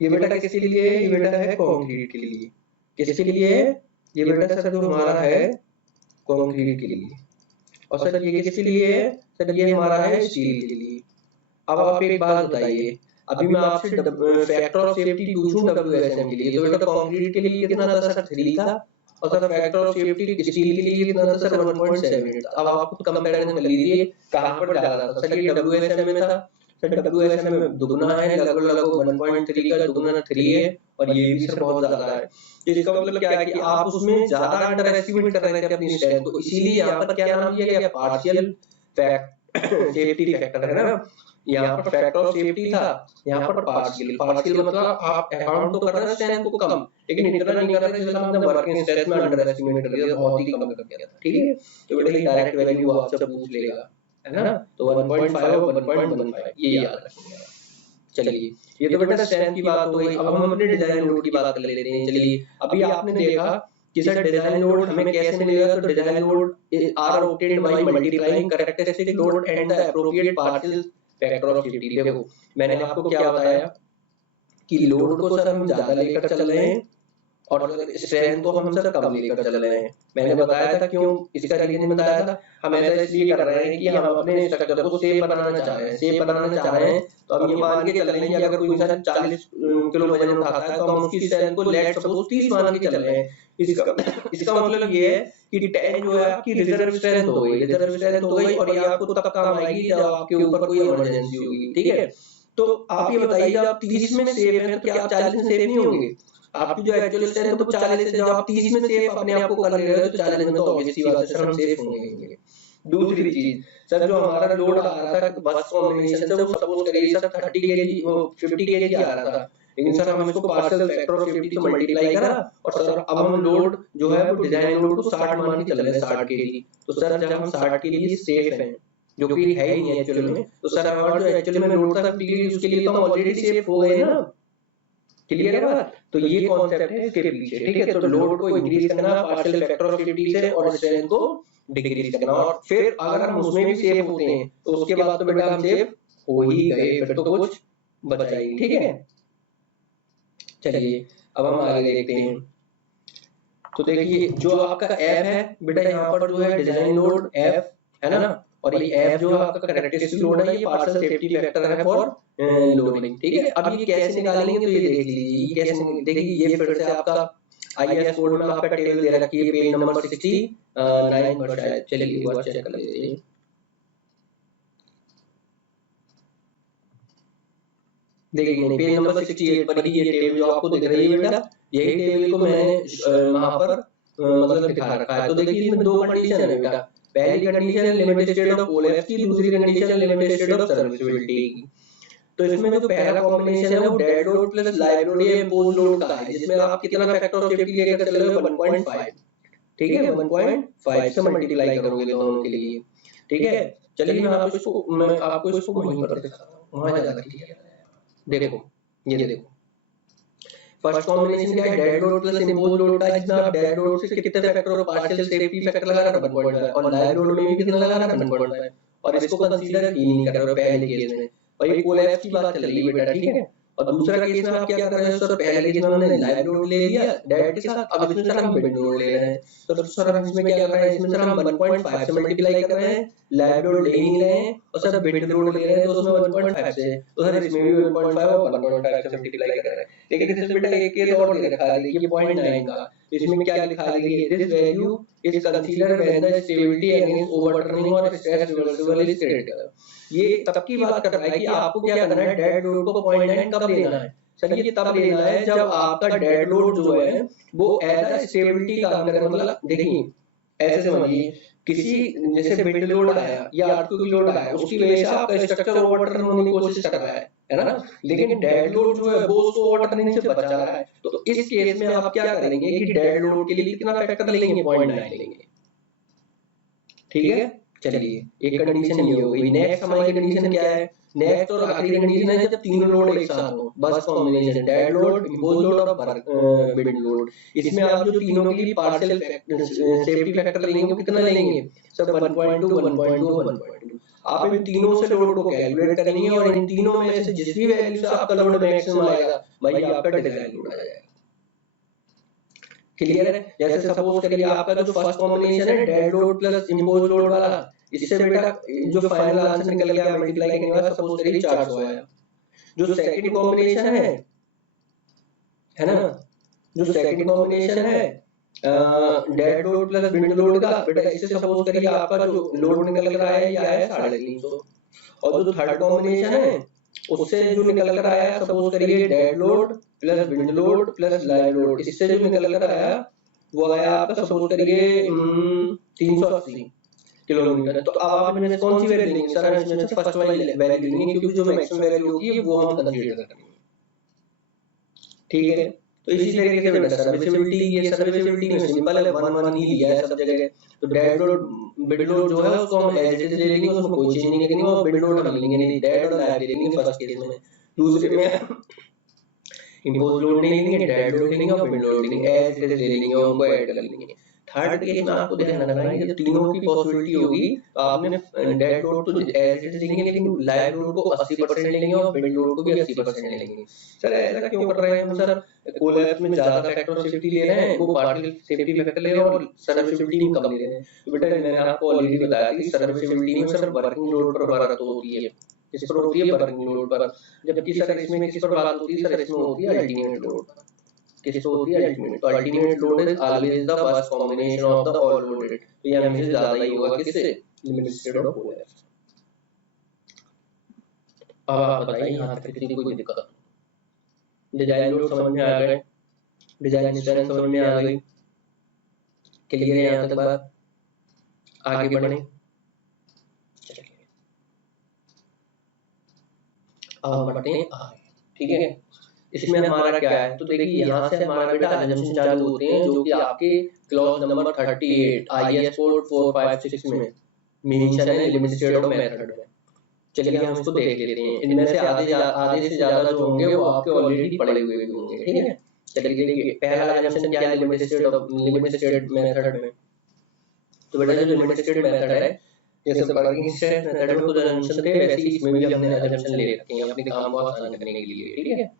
ये बेटा किसके लिए है, ये बेटा है कंक्रीट के लिए। किसके लिए है ये बेटा सर, जो हमारा है कंक्रीट के लिए। और सर ये किसके लिए है सर, ये हमारा है स्टील के लिए। अब आप एक बात बताइए, अभी मैं आपसे फैक्टर ऑफ सेफ्टी पूछूं डब्ल्यूएसएम के लिए, तो बेटा कंक्रीट के लिए कितना था सर, 3 था। और sir factor of safety steel के लिए कितना था सर, 1.7 था। अब आप खुद कंपैरिजन कर लीजिए कहां पर ज्यादा था सर, ये डब्ल्यूएसएम में था। सर डब्ल्यूएसएम में दुगना है, लगभग 1.3 का दुगना 3 है, और ये भी सर बहुत ज्यादा है। तो इसका मतलब क्या है कि आप उसमें ज्यादा अंडर एस्टिमेट कर रहे थे अपनी स्ट्रेंथ को, इसीलिए यहाँ पर क्या नाम दिया गया, पार्शियल सेफ्टी फैक्टर, है ना। यहाँ पर फैक्टर ऑफ सेफ्टी था, यहाँ पर पार्शियल। पार्शियल मतलब आप अकाउंट तो कर रहे हैं स्ट्रेंथ को कम, लेकिन इतना नहीं कर रहे, मतलब आपने वर्किंग स्ट्रेंथ में अंडर एस्टिमेट कर दिया, बहुत ही कम कर दिया था, ठीक है। तो बेटा ये डायरेक्ट वैल्यू आपसे पूछ लेगा, है ना। तो 1.5 और 1.15 ये याद रखिएगा। चलिए ये तो बेटा स्ट्रेंथ की बात हो गई। अब हम अपने डिजाइन लोड की बात कर लेते हैं। चलिए अभी आपने देखा कि सर डिजाइन लोड हमें कैसे मिलेगा, तो design load are obtained by multiplying characteristic load and the appropriate partial factor of safety. देखो मैंने आपको क्या बताया कि लोड को सर हम ज्यादा लेकर चल रहे हैं, और स्ट्रेंथ को हम सर कम लेकर चल रहे हैं। मैंने बताया था क्यों, इसका रीजन बताया था, हम ऐसा इसलिए कर रहे हैं कि हम अपने स्ट्रक्चर को सेफ बनाना चाह रहे हैं। सेफ बनाना चाह रहे हैं तो हम ये मान के चल रहे हैं कि अगर कोई इंसान 40 किलो वजन उठाता है तो हम उसकी स्ट्रेंथ को लेट सपोज 30 मान के चल रहे हैं। इसका मतलब ये है कि 10 जो है आपकी रिजर्व स्ट्रेंथ हो गई, रिजर्व स्ट्रेंथ हो गई, और ये आपको तब काम आएगी जब आपके ऊपर कोई इमरजेंसी होगी, ठीक है। तो आप ये बताइए जब आप 30 में सेफ हैं तो क्या आप 40 में सेफ नहीं होंगे? आपकी जो एक्चुअल स्ट्रेंथ है वो 40 से, जब आप 30 में सेफ अपने आप को कर ले रहे हो तो 40 में तो ऑब्वियस सी बात है सर हम सेफ होंगे। दूसरी चीज सर, जो हमारा लोड आ रहा था बस कॉम्बिनेशन से, वो सपोज करिए सर 30 केजी वो 50 केजी आ रहा था, लेकिन सर हम इसको पार्शियल फैक्टर ऑफ 50 से मल्टीप्लाई करा, और सर अब हम लोड जो है वो डिजाइन लोड को 60 मान के चल रहे हैं, 60 केजी। तो सर जब हम 60 केजी सेफ हैं, जो कि है ही नहीं एक्चुअल में, तो सर हमारा जो एक्चुअल में लोड था 50 केजी, उसके लिए तो हम ऑलरेडी सेफ हो गए ना। क्लियर है बात? तो ये कॉन्सेप्ट है इसके पीछे, ठीक है। तो लोड को इंक्रीज करना पार्शियल फैक्टर ऑफ 50 से, और स्ट्रेंथ को डिक्रीज करना, और फिर अगर हम उसमें भी सेफ होते हैं तो उसके बाद तो बेटा हम सेफ हो ही गए, फिर तो कुछ बचा ही, ठीक है। चलिए अब हम आगे देखते हैं। तो देखिए जो आपका एफ है बेटा, यहाँ पर जो है डिजाइन लोड एफ है ना, और ये एफ जो आपका कैरेक्टरिस्टिक लोड है, ये पार्शियल सेफ्टी फैक्टर है फॉर लोडिंग, ठीक है। अब ये कैसे निकालेंगे तो ये देख लीजिए, ये कैसे देखिए, ये फिर से आपका आईएएस कोड में आपका टेबल दे रखी है पेज नंबर 69 पर शायद। चलिए एक बार चेक कर लेते हैं। देखिए नहीं, पेज नंबर 68 पर ये टेबल जो आपको दिख रही है बेटा, यही टेबल को मैंने वहां पर मतलब दिखा रखा है। तो देखिए इसमें दो कंडीशन है बेटा, पहली कंडीशन है लिमिटेड स्टेट ऑफ कोलैप्स की, दूसरी कंडीशन है लिमिटेड स्टेट ऑफ सर्विसिबिलिटी की। तो इसमें जो पहला कॉम्बिनेशन है वो dead load plus live load या इम्पोज लोड का है, जिसमें आप कितना फैक्टर ऑफ सेफ्टी लेकर चले गए 1.5, ठीक है 1.5 से मल्टीप्लाई करोगे दोनों के लिए, ठीक है। चलिए मैं आपको इसको वहीं पर दिखा रहा हूँ, वहां ज्यादा क्लियर है। देखो ये देखो, फर्स्ट कॉम्बिनेशन क्या है, dead load plus impose load का, जिसमें आप डेड लोड से कितने फैक्टर और पार्शियल सेफ्टी फैक्टर लगा रहा है 1.5, और लाइव लोड में भी कितना लगा रहा है 1.5, और इसको कंसीडर ही नहीं कर रहे हो पहले केस में। और ये कोलैप्स की बात चल रही है बेटा, ठीक है। और दूसरा केस में आप क्या कर रहे हो सर, पहले केस में हमने लाइव लोड ले लिया डेड के साथ, अब इसमें सर हम बेड लोड ले रहे हैं। तो सर हम इसमें क्या कर रहे हैं, इसमें सर हम 1.5 से मल्टीप्लाई कर रहे हैं, लाइव लोड ले ही नहीं रहे हैं, और सर बेड लोड ले रहे हैं तो उसमें 1.5 से, तो सर इसमें भी 1.5 और 1.5 से मल्टीप्लाई कर रहे हैं। लेकिन इसमें बेटा एक केस और दे रखा है, देखिए 0.9 का, इसमें क्या लिखा है, देखिए this value is considered when the stability against overturning और स्ट्रेस रिवर्सिबल इज क्रिटिकल। ये तब की बात कर रहा है कि आपको क्या करना है, डेड लोड को 0.9 कब लेना है सर, ये तब लेना है जब आपका डेड लोड जो है वो एज अ स्टेबिलिटी काम करे। मतलब देखिए ऐसे समझिए, किसी जैसे बेड लोड आया या आर्टिकल लोड आया, उसकी वजह से आपका स्ट्रक्चर ओवरटर्न होने की कोशिश कर रहा है ना, लेकिन डेड लोड जो है वो उसको ओवरटर्निंग से बचा रहा है। तो इस केस में आप क्या करेंगे कि डेड लोड के लिए कितना फैक्टर लेंगे, 0.9 लेंगे, ठीक है। चलिए एक कंडीशन ये हो गई। नेक्स्ट हमारी कंडीशन क्या है, नेक्स्ट और आखिरी कंडीशन है जब तीनों लोड एक साथ हो, बस combination dead load, impose load और बेड लोड। इसमें आप जो तीनों के लिए पार्शियल सेफ्टी फैक्टर लेंगे वो कितना लेंगे सर, 1.2 1.2 1.2। आप इन तीनों से लोड को कैलकुलेट करेंगे और इन तीनों में से जिस भी वैल्यू से आपका लोड मैक्सिमम आएगा भाई आपका डिजाइन लोड आ जाएगा। क्लियर है। जैसे सपोज करिए आपका जो फर्स्ट कॉम्बिनेशन है dead load plus impose load वाला, इससे बेटा जो फाइनल आंसर निकल गया मल्टीप्लाई करने के बाद सपोज करिए 400 आया। जो सेकंड कॉम्बिनेशन है ना, जो सेकंड कॉम्बिनेशन है dead load plus wind load का, बेटा इससे सपोज करिए आपका जो लोड निकल कर आया है ये आया 350। और जो थर्ड कॉम्बिनेशन है उससे जो निकल कर आया सपोज करिए dead load plus wind load plus live load, इससे जो निकल कर आया वो आया आपका सपोज करिए 380 किलोमीटर। तो अब आप इनमें से कौन सी वैल्यू लेंगे सर, इसमें से फर्स्ट वाली वैल्यू लेंगे क्योंकि जो मैक्सिमम वैल्यू होगी वो हम कंसीडर करेंगे, ठीक है। तो इसी तरीके से बेटा सर्विसिबिलिटी, ये सर्विसिबिलिटी में सिंपल है, 1 ही लिया है सब जगह। तो डेड लोड बेड लोड जो है उसको हम एज इट इज ले लेंगे, उसमें कोई चेंज नहीं करेंगे, और बेड लोड हम लेंगे नहीं, डेड और लाइव ले लेंगे फर्स्ट केस में। दूसरे में इम्पोज लोड नहीं लेंगे, डेड लोड लेंगे और बेड लोड लेंगे, एज इट इज ले लेंगे और उनको ऐड कर लेंगे। थर्ड केस में आपको ध्यान रखना है कि जब तीनों की पॉसिबिलिटी होगी तो आपने डेड लोड तो एज इट इज लेंगे, लेकिन लाइव लोड को 80% लेंगे और बेड लोड को भी 80% लेंगे। सर ऐसा क्यों कर रहे हैं हम सर, कोलैप्स में ज्यादा फैक्टर ऑफ सेफ्टी ले रहे हैं, वो पार्शियल सेफ्टी फैक्टर ले रहे हैं और सर्विसिबिलिटी में कम ले रहे हैं। तो बेटा मैंने आपको ऑलरेडी बताया कि सर्विसिबिलिटी में सर वर्किंग लोड पर बात होती है, किस पर होती है वर्किंग लोड पर, जबकि सर इसमें किस पर बात होती है सर, इसमें होती है अल्टीमेट लोड पर। किस होती है अल्टीमेट, तो ultimate load is always the first combination of the all loaded. तो ये हमेशा ज्यादा ही होगा किससे, लिमिटेड स्टेट ऑफ कोलैप्स। अब आप बताइए यहां तक किसी कोई दिक्कत, डिजाइन लोड समझ में आ गए, डिजाइन स्ट्रेंथ समझ में आ गई, क्लियर है यहां तक बात, आगे बढ़े। अब बढ़ते हैं आगे, ठीक है। इसमें हमारा क्या है, तो देखिए यहाँ से हमारा बेटा अजम्पशन चालू होते हैं जो कि आपके क्लॉज नंबर 38 IS कोड 456 में मेंशन है लिमिटेड स्टेट ऑफ मेथड में। चलिए हम इसको देख लेते हैं, इनमें से आधे से ज्यादा जो होंगे वो आपके ऑलरेडी पढ़े हुए भी होंगे, ठीक है। चलिए देखिए पहला अजम्पशन क्या है लिमिटेड स्टेट मेथड में। तो बेटा जो लिमिटेड स्टेट मेथड है जैसे वर्किंग स्टेट मेथड में कुछ अजम्पशन थे, वैसे ही इसमें भी हमने अजम्पशन ले रखे हैं अपने काम को आसान करने के लिए, ठीक है।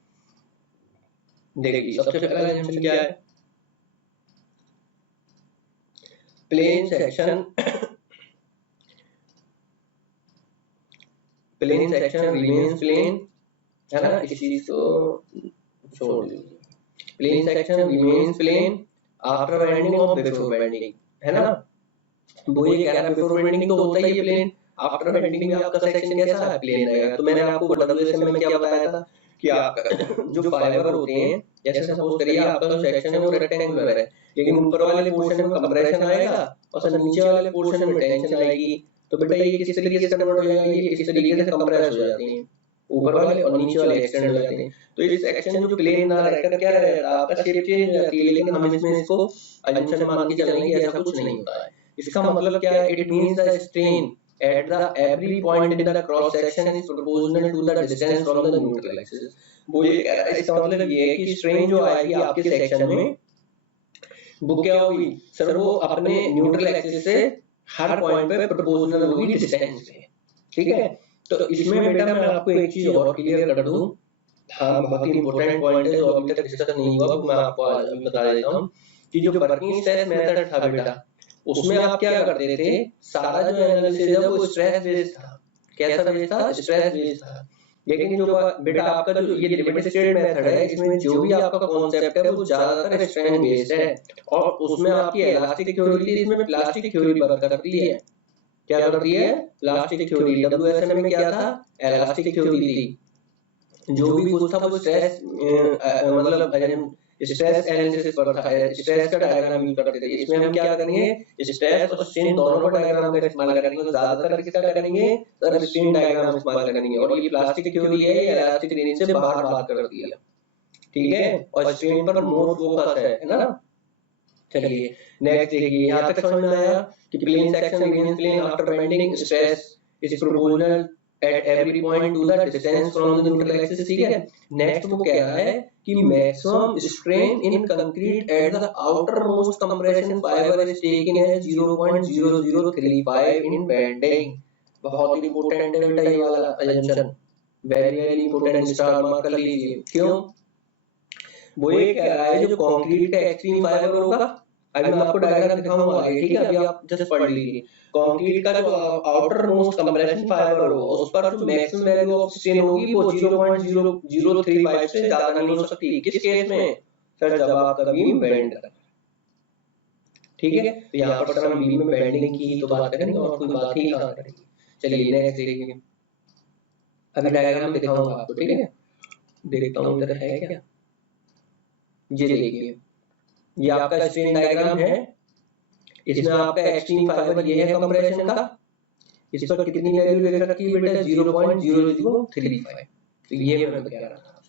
देखिए सबसे पहला अजम्पशन क्या है, प्लेन सेक्शन रिमेन्स प्लेन, है ना, इस चीज को छोड़ दीजिए। Plane section remains plane after bending और बिफोर बेंडिंग, है ना। वो ये कह रहा है बिफोर बेंडिंग तो होता ही है प्लेन, आफ्टर बेंडिंग में आपका सेक्शन कैसा है, प्लेन रहेगा। तो मैंने आपको WSM में क्या बताया था कि आपका जो फाइबर होते हैं, जैसे सपोज करिए आपका जो सेक्शन है वो रेक्टेंगुलर है, लेकिन ऊपर वाले पोर्शन में कंप्रेशन आएगा और सर नीचे वाले पोर्शन में टेंशन आएगी, तो बेटा ये किस तरीके से कन्वर्ट हो जाएगा, ये इस तरीके से कंप्रेस हो जाते हैं, ऊपर वाले और नीचे वाले एक्सटेंड हो जाते हैं। तो इस सेक्शन जो प्लेन ना रहकर क्या रहता है, आपका शेप चेंज हो जाती है, लेकिन हम इसमें इसको अजम्पशन मान के चलेंगे कि ऐसा कुछ नहीं होता है। इसका मतलब क्या है, it means the strain at the every point in the cross section is proportional to the distance from the neutral axis। वो ये कह रहा है, इसका मतलब ये है कि स्ट्रेन जो आएगी आपके सेक्शन में वो क्या होगी सर, वो अपने न्यूट्रल एक्सिस से हर पॉइंट पे प्रोपोर्शनल होगी डिस्टेंस से, ठीक है। तो इसमें बेटा मैं आपको एक चीज और क्लियर कर दूं, हाँ बहुत ही इंपॉर्टेंट पॉइंट है जो अभी तक डिस्कस नहीं हुआ, मैं आपको बता देता हूँ कि जो वर्किंग स्ट्रेस मेथड था बेटा, उसमें आप क्या करते थे, सारा जो एनालिसिस है वो स्ट्रेस बेस्ड था। कैसा बेस्ड था? स्ट्रेस बेस्ड था। लेकिन जो बेटा आपका जो ये लिमिटेड स्टेट मेथड है, इसमें जो भी आपका कॉन्सेप्ट है वो ज्यादातर स्ट्रेन बेस्ड है, और उसमें आपकी इलास्टिक थ्योरी थी, इसमें प्लास्टिक थ्योरी वर्क करती है। क्या करती है? Plastic theory. डब्ल्यूएसएम में क्या था? इलास्टिक थ्योरी थी। जो भी कुछ था वो स्ट्रेस मतलब स्ट्रेस एनालिसिस पर था, स्ट्रेस का डायग्राम यूज करते थे। इसमें हम क्या करेंगे, स्ट्रेस और स्ट्रेन दोनों का डायग्राम का इस्तेमाल करेंगे, तो ज्यादातर किसका करेंगे सर, स्ट्रेन डायग्राम इस्तेमाल करेंगे। और ये प्लास्टिक थ्योरी है, ये इलास्टिक रेंज से बाहर बात करती है, ठीक है, और स्ट्रेन पर मोर फोकस है ना। चलिए नेक्स्ट देखिए, यहाँ तक समझ में आया कि plane section against plane after bending stress is proportional at every point to the distance from the neutral axis, ठीक है। नेक्स्ट वो कह रहा है कि maximum strain in concrete at the outermost compression fiber is taken as 0.0035 in bending। बहुत ही important है बेटा ये वाला assumption, very very important, star mark कर लीजिए। क्यों? वो ये कह रहा है जो कंक्रीट का एक्सट्रीम फाइबर होगा, अभी मैं आपको डायग्राम दिखाऊंगा आगे, ठीक है, अभी आप जस्ट पढ़ लीजिए। कंक्रीट का जो आउटर मोस्ट कंप्रेशन फाइबर होगा उस पर जो मैक्सिमम वैल्यू ऑफ स्ट्रेन होगी वो 0.0035 से ज्यादा नहीं हो सकती। किस केस में सर? जब आपका बीम बेंड कर, ठीक है। तो यहाँ पर सर हम बीम में बेंडिंग की तो बात करेंगे और कोई बात ही कहां करेंगे। चलिए नेक्स्ट देखिए, अभी डायग्राम दिखाऊंगा आपको, ठीक है। देखता हूं इधर है क्या, ये देखिए, ये आपका स्ट्रेन डायग्राम है। इसमें आपका एक्सट्रीम फाइबर ये है कंप्रेशन का, इस पर कितनी वैल्यू लेकर रखी है बेटा? 0.0035। तो ये मैं कह रहा था,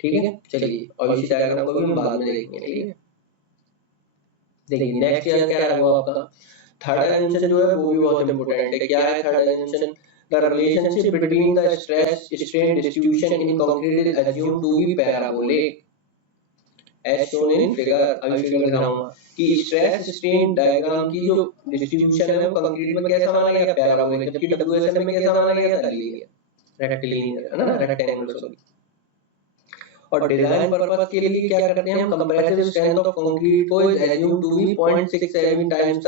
ठीक है। चलिए और इसी डायग्राम को भी हम बाद में देखेंगे, ठीक है। देखिए नेक्स्ट क्या है वो आपका थर्ड डायमेंशन जो है वो भी बहुत इंपॉर्टेंट है। क्या है third dimension? The relationship between the stress strain distribution in concrete is assumed to be parabolic as shown in figure। अभी फिगर दिखाऊंगा कि स्ट्रेस स्ट्रेन डायग्राम की जो डिस्ट्रीब्यूशन है वो कंक्रीट में कैसा माना गया? पैराबोलिक, जबकि डब्ल्यूएसएम में कैसा माना गया? रेक्टिलिनियर, है ना, रेक्टेंगुलर, सॉरी। और डिजाइन पर्पस के लिए क्या करते हैं हम? कंप्रेसिव स्ट्रेंथ ऑफ कंक्रीट को is assume to be 0.67 times the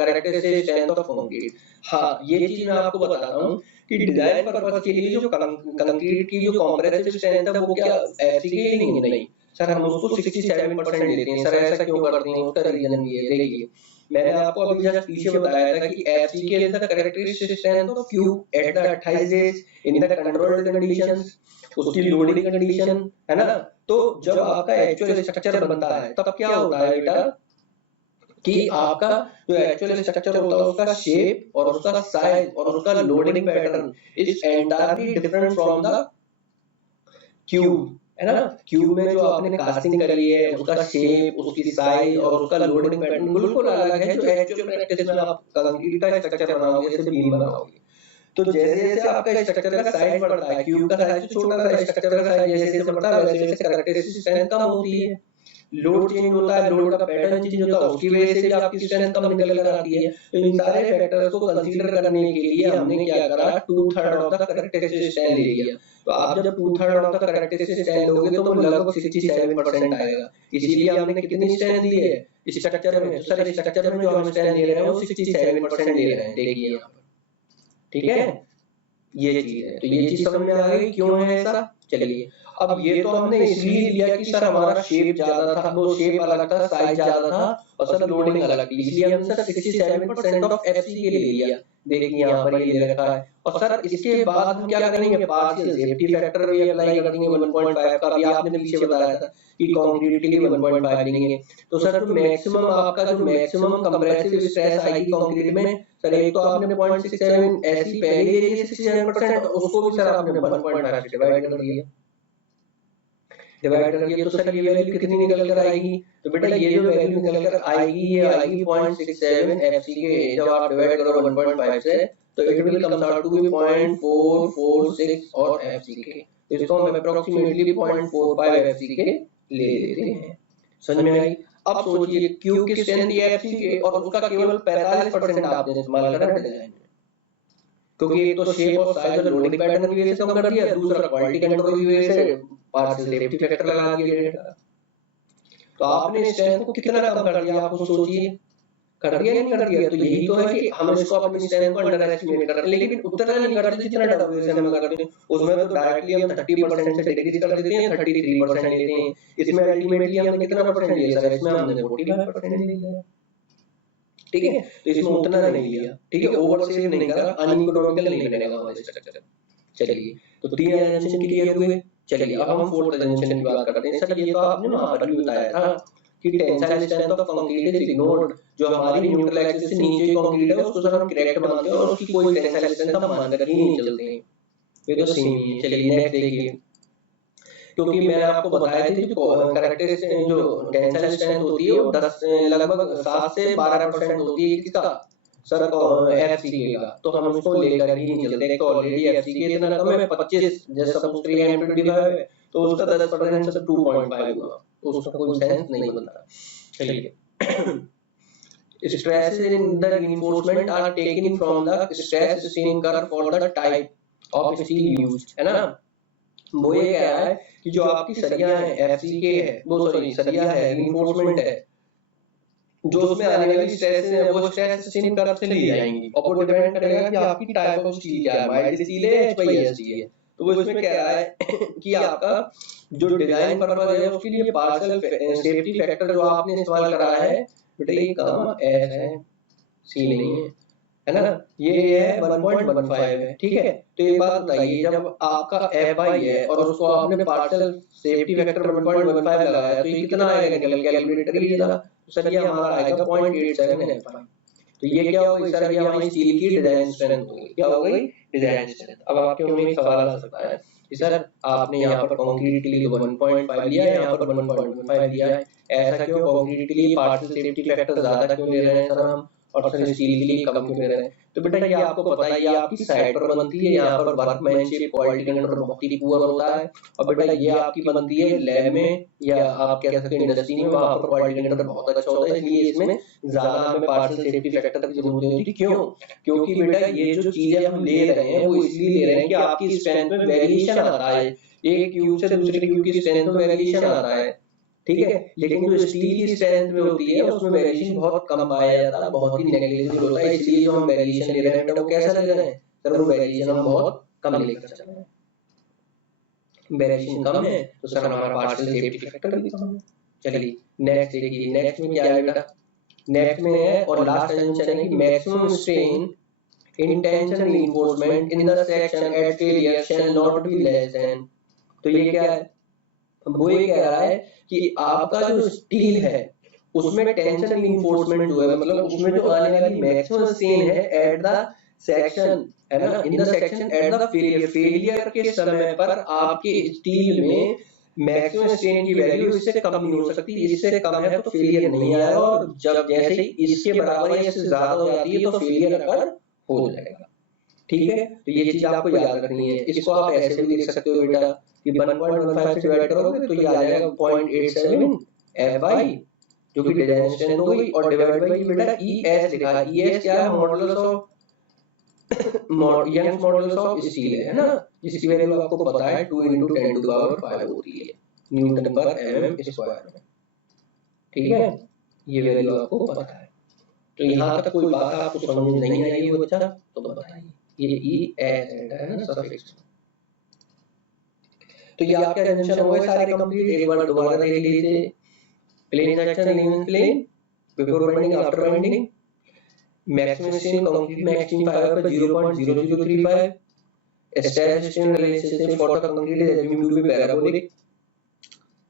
characteristic strength of concrete. हां ये चीज मैं आपको बताता हूं कि डिजाइन पर्पस के लिए जो कंक्रीट की जो कंप्रेसिव स्ट्रेंथ है वो क्या ऐसी की नहीं सर, हम उसको 67% लेते हैं। सर ऐसा क्यों करते हैं? उसका रीजन ये है, देखिए मैंने आपको अभी जस्ट पीछे बताया था कि एफसी के लिए the characteristic strength of cube at the 28 days in the controlled conditions, उसकी लोडिंग कंडीशन, है ना। तो जब आपका एक्चुअल स्ट्रक्चर बनता है तब क्या होता है बेटा कि आपका जो एक्चुअल स्ट्रक्चर होता है उसका शेप और उसका साइज और उसका loading pattern is entirely different from the cube, है ना। क्यूब में जो आपने कास्टिंग करी है उसका शेप, उसकी साइज और उसका लोडिंग पैटर्न बिल्कुल अलग है जो एक्चुअल प्रैक्टिस में आप कंक्रीट का स्ट्रक्चर बनाओगे, जैसे बीम बनाओगे। तो जैसे जैसे आपका स्ट्रक्चर का साइज बढ़ता है, क्यूब का साइज छोटा सा, स्ट्रक्चर का साइज जैसे जैसे बढ़ता है वैसे वैसे कैरेक्टरिस्टिक स्ट्रेंथ कम होती है। लोड चेंज होता है, लोड का पैटर्न चेंज होता है, उसकी वजह से भी आपकी स्ट्रेंथ कम निकल कर आती है। तो इन सारे फैक्टर्स को कंसीडर करने के लिए हमने क्या करा, 2/3 ऑफ द कैरेक्टरिस्टिक स्ट्रेंथ ले लिया। तो आप जब 2/3 ऑफ द कैरेक्टरिस्टिक स्ट्रेंथ लोगे तो वो लगभग 67% आएगा। इसीलिए हमने कितनी स्ट्रेंथ ली है इस स्ट्रक्चर में? सर स्ट्रक्चर में जो हम स्ट्रेंथ ले रहे हैं वो 67% ले रहे हैं, देखिए यहाँ पर, ठीक है। ये चीज है, तो ये चीज समझ में आ गई क्यों है ऐसा। चलिए अब ये तो हमने इसलिए लिया कि सर हमारा शेप ज्यादा था, वो शेप अलग था, साइज ज्यादा था और सर लोडिंग अलग थी, इसलिए हमने सर 67% ऑफ एफसी के लिए लिया। देखिए यहाँ पर ये ले रखा है। और सर इसके बाद हम क्या करेंगे, पार्शियल सेफ्टी फैक्टर भी अप्लाई कर देंगे 1.5 का। अभी आपने पीछे बताया था कि कंक्रीट के लिए 1.5 लेंगे। तो सर जो मैक्सिमम आपका जो मैक्सिमम कंप्रेसिव स्ट्रेस आएगी कंक्रीट में, सर एक तो आपने 0.67 ऐसी पहले एरिया 67%, उसको भी सर आपने 1.5 से डिवाइड कर दिया, तो सर ये वैल्यू कितनी निकल कर आएगी? तो बेटा ये जो वैल्यू निकल कर आएगी ये आएगी 0.67 FCK। जब आप डिवाइड करो 1.5 से तो it will comes out to be 0.446 और FCK। इसको हम अप्रोक्सीमेटली 0.45 FCK ले लेते हैं। समझ में आई? अब सोचिए क्यू की स्ट्रेंथ ये FCK और उसका केवल 45% आपने इस्तेमाल करा डिजाइन में, क्योंकि एक तो शेप और साइज और लोडिंग पैटर्न की वजह से कम कर दिया, दूसरा क्वालिटी कंट्रोल की वजह से पार्शियल सेफ्टी फैक्टर लगा दिया डेटा का। तो आपने स्ट्रेंथ को कितना कम कर दिया, आपको सोचिए, कर दिया नहीं कर दिया? तो यही तो है कि हम इसको अपनी स्ट्रेंथ को अंडर एस्टिमेट करते हैं, लेकिन उतना नहीं करते जितना डब्ल्यूएसएम में करते हैं। उसमें तो डायरेक्टली हम 30% से डिक्रीज कर देते हैं, 33% लेते हैं। इसमें अल्टीमेटली हमने कितना परसेंट लिया सर? इसमें हमने 45% लिया, ठीक है? तो इसमें उतना नहीं लिया, ठीक है, ओवर सेव नहीं करा, अनइकोनॉमिकल नहीं बनेगा हमारा स्ट्रक्चर। चलिए, तो 3 एजेंशन क्लियर हुए। चलिए अब हम 4th एजेंशन की बात करते हैं। सर ये तो आपने वहां पर भी बताया था कि tensile strength of concrete is ignored. जो हमारी न्यूट्रल एक्सिस से नीचे कंक्रीट है उसको सर हम करेक्ट मानते हैं और उसकी कोई टेंसाइल स्ट्रेंथ हम मानकर ही नहीं चलते हैं, ये तो सेम ही है। चलिए नेक्स्ट देखिए, क्योंकि मैंने आपको बताया था कि जो कैरेक्टरिस्टिक जो टेंसाइल स्ट्रेंथ होती है वो 10 लगभग 7 से 12% होती है किसका? सर FCK का। तो हम इसको लेकर ही नहीं चलते, तो ऑलरेडी FCK इतना कम है 25, जैसे सपोज करिए M25 है तो उसका 10% से 2.5 हुआ, तो उसका कोई सेंस नहीं बनता। चलिए stresses in the reinforcement are taken from the stress strain curve for the type of steel used, है ना? वो ये कह रहा है कि जो आपकी सरिया है FCK है, वो सॉरी सरिया है reinforcement है, जो उसमें आने वाली स्ट्रेस है वो स्ट्रेस स्ट्रेन कर्व से ली जाएंगी और वो डिपेंड करेगा कि आपकी टाइप ऑफ स्टील क्या है, माइल्ड स्टील है या HYS है। तो वो इसमें कह रहा है कि आपका जो डिजाइन पर्पस है उसके लिए पार्शियल सेफ्टी फैक्टर जो आपने इस्तेमाल करा है बेटा ये काम एस है, सी नहीं है ना? ये है 1.15 है, ठीक है? तो एक बात बताइए, जब आपका FI है और उसको आपने पार्शियल सेफ्टी फैक्टर 1.15 लगाया तो ये कितना आएगा? कैलकुलेट करिए जरा। सर ये हमारा आएगा 0.87 FI। तो ये क्या होगी सर? ये हमारी स्टील की डिजाइन स्ट्रेंथ होगी। क्या हो गई? Design strength. अब आपके मन में एक सवाल आ सकता है कि सर आपने यहाँ पर कंक्रीट के लिए 1.5 लिया है, यहाँ पर 1.15 लिया है, ऐसा क्यों? कंक्रीट के लिए पार्शियल सेफ्टी फैक्टर ज्यादा क्यों ले रहे हैं सर हम, और सर स्टील के लिए कम क्यों ले रहे हैं? तो बेटा ये आपको पता है, ये आपकी साइट पर बनती है, यहाँ पर वर्कमैनशिप क्वालिटी कंट्रोल बहुत ही पुअर होता है। और बेटा ये आपकी बनती है लैब में या आप कह सकते हैं इंडस्ट्री में, वहां पर क्वालिटी कंट्रोल बहुत अच्छा होता है, इसलिए इसमें ज्यादा हमें पार्शियल सेफ्टी फैक्टर की जरूरत होती है। क्यों? क्योंकि बेटा ये जो चीजें हम ले रहे हैं वो इसलिए ले रहे हैं कि आपकी स्ट्रेंथ में वेरिएशन आता है, एक क्यूब से दूसरे क्यूब की स्ट्रेंथ में वेरिएशन आता है, ठीक है? लेकिन जो स्टील की स्ट्रेंथ में होती है उसमें वेरिएशन बहुत कम पाया जाता है, बहुत ही नेग्लिजिबल होता है। इसलिए जो हम वेरिएशन ले रहे हैं वो कैसा ले रहे हैं सर? वो वेरिएशन हम बहुत कम लेकर चल रहे हैं। वेरिएशन कम है तो सर हमारा पार्शियल सेफ्टी फैक्टर भी कम है। चलिए नेक्स्ट देखिए, नेक्स्ट में क्या है बेटा? नेक्स्ट में है और लास्ट एजेंशन है कि maximum strain in tension reinforcement in the section at failure shall not be less than। तो ये क्या है? वो ये कह रहा है कि आपका जो स्टील है उसमें टेंशन reinforcement जो है, मतलब उसमें जो आने वाली मैक्सिमम स्ट्रेन है एट द सेक्शन, है ना, in the section eight the failure, failure के समय पर आपके स्टील में मैक्सिमम स्ट्रेन की वैल्यू इससे कम नहीं हो सकती। इससे कम है तो फेलियर नहीं आएगा, और जब जैसे ही इसके बराबर या इससे ज्यादा हो जाती है तो फेलियर अगर हो जाएगा, ठीक है? तो ये चीज आपको याद रखनी है। इसको आप ऐसे भी लिख सकते हो बेटा कि 1.15 से डिवाइड करोगे तो ये आ जाएगा 0.87 FI जो कि डिजाइन स्ट्रेंथ हो गई, और डिवाइड बाय बेटा ES लिखा है। ES क्या है? Modulus of Young's modulus of steel है ना, जिसकी वैल्यू आपको पता है 2 × 10⁵ होती है न्यूटन पर mm स्क्वायर में, ठीक है? ये वैल्यू आपको पता है। तो यहाँ तक कोई बात आपको समझ में नहीं आई हो बच्चा तो बताइए। ये ES है ना सफिक्स। तो ये आपके एजेंशन हो गए सारे कंप्लीट। एक बार दोबारा देख लीजिए, plane section, linear plane, before bending, after bending, maximum strain concrete में एक्सट्रीम फाइबर पर 0.0035, stress strain relationship for the concrete is assumed to be parabolic,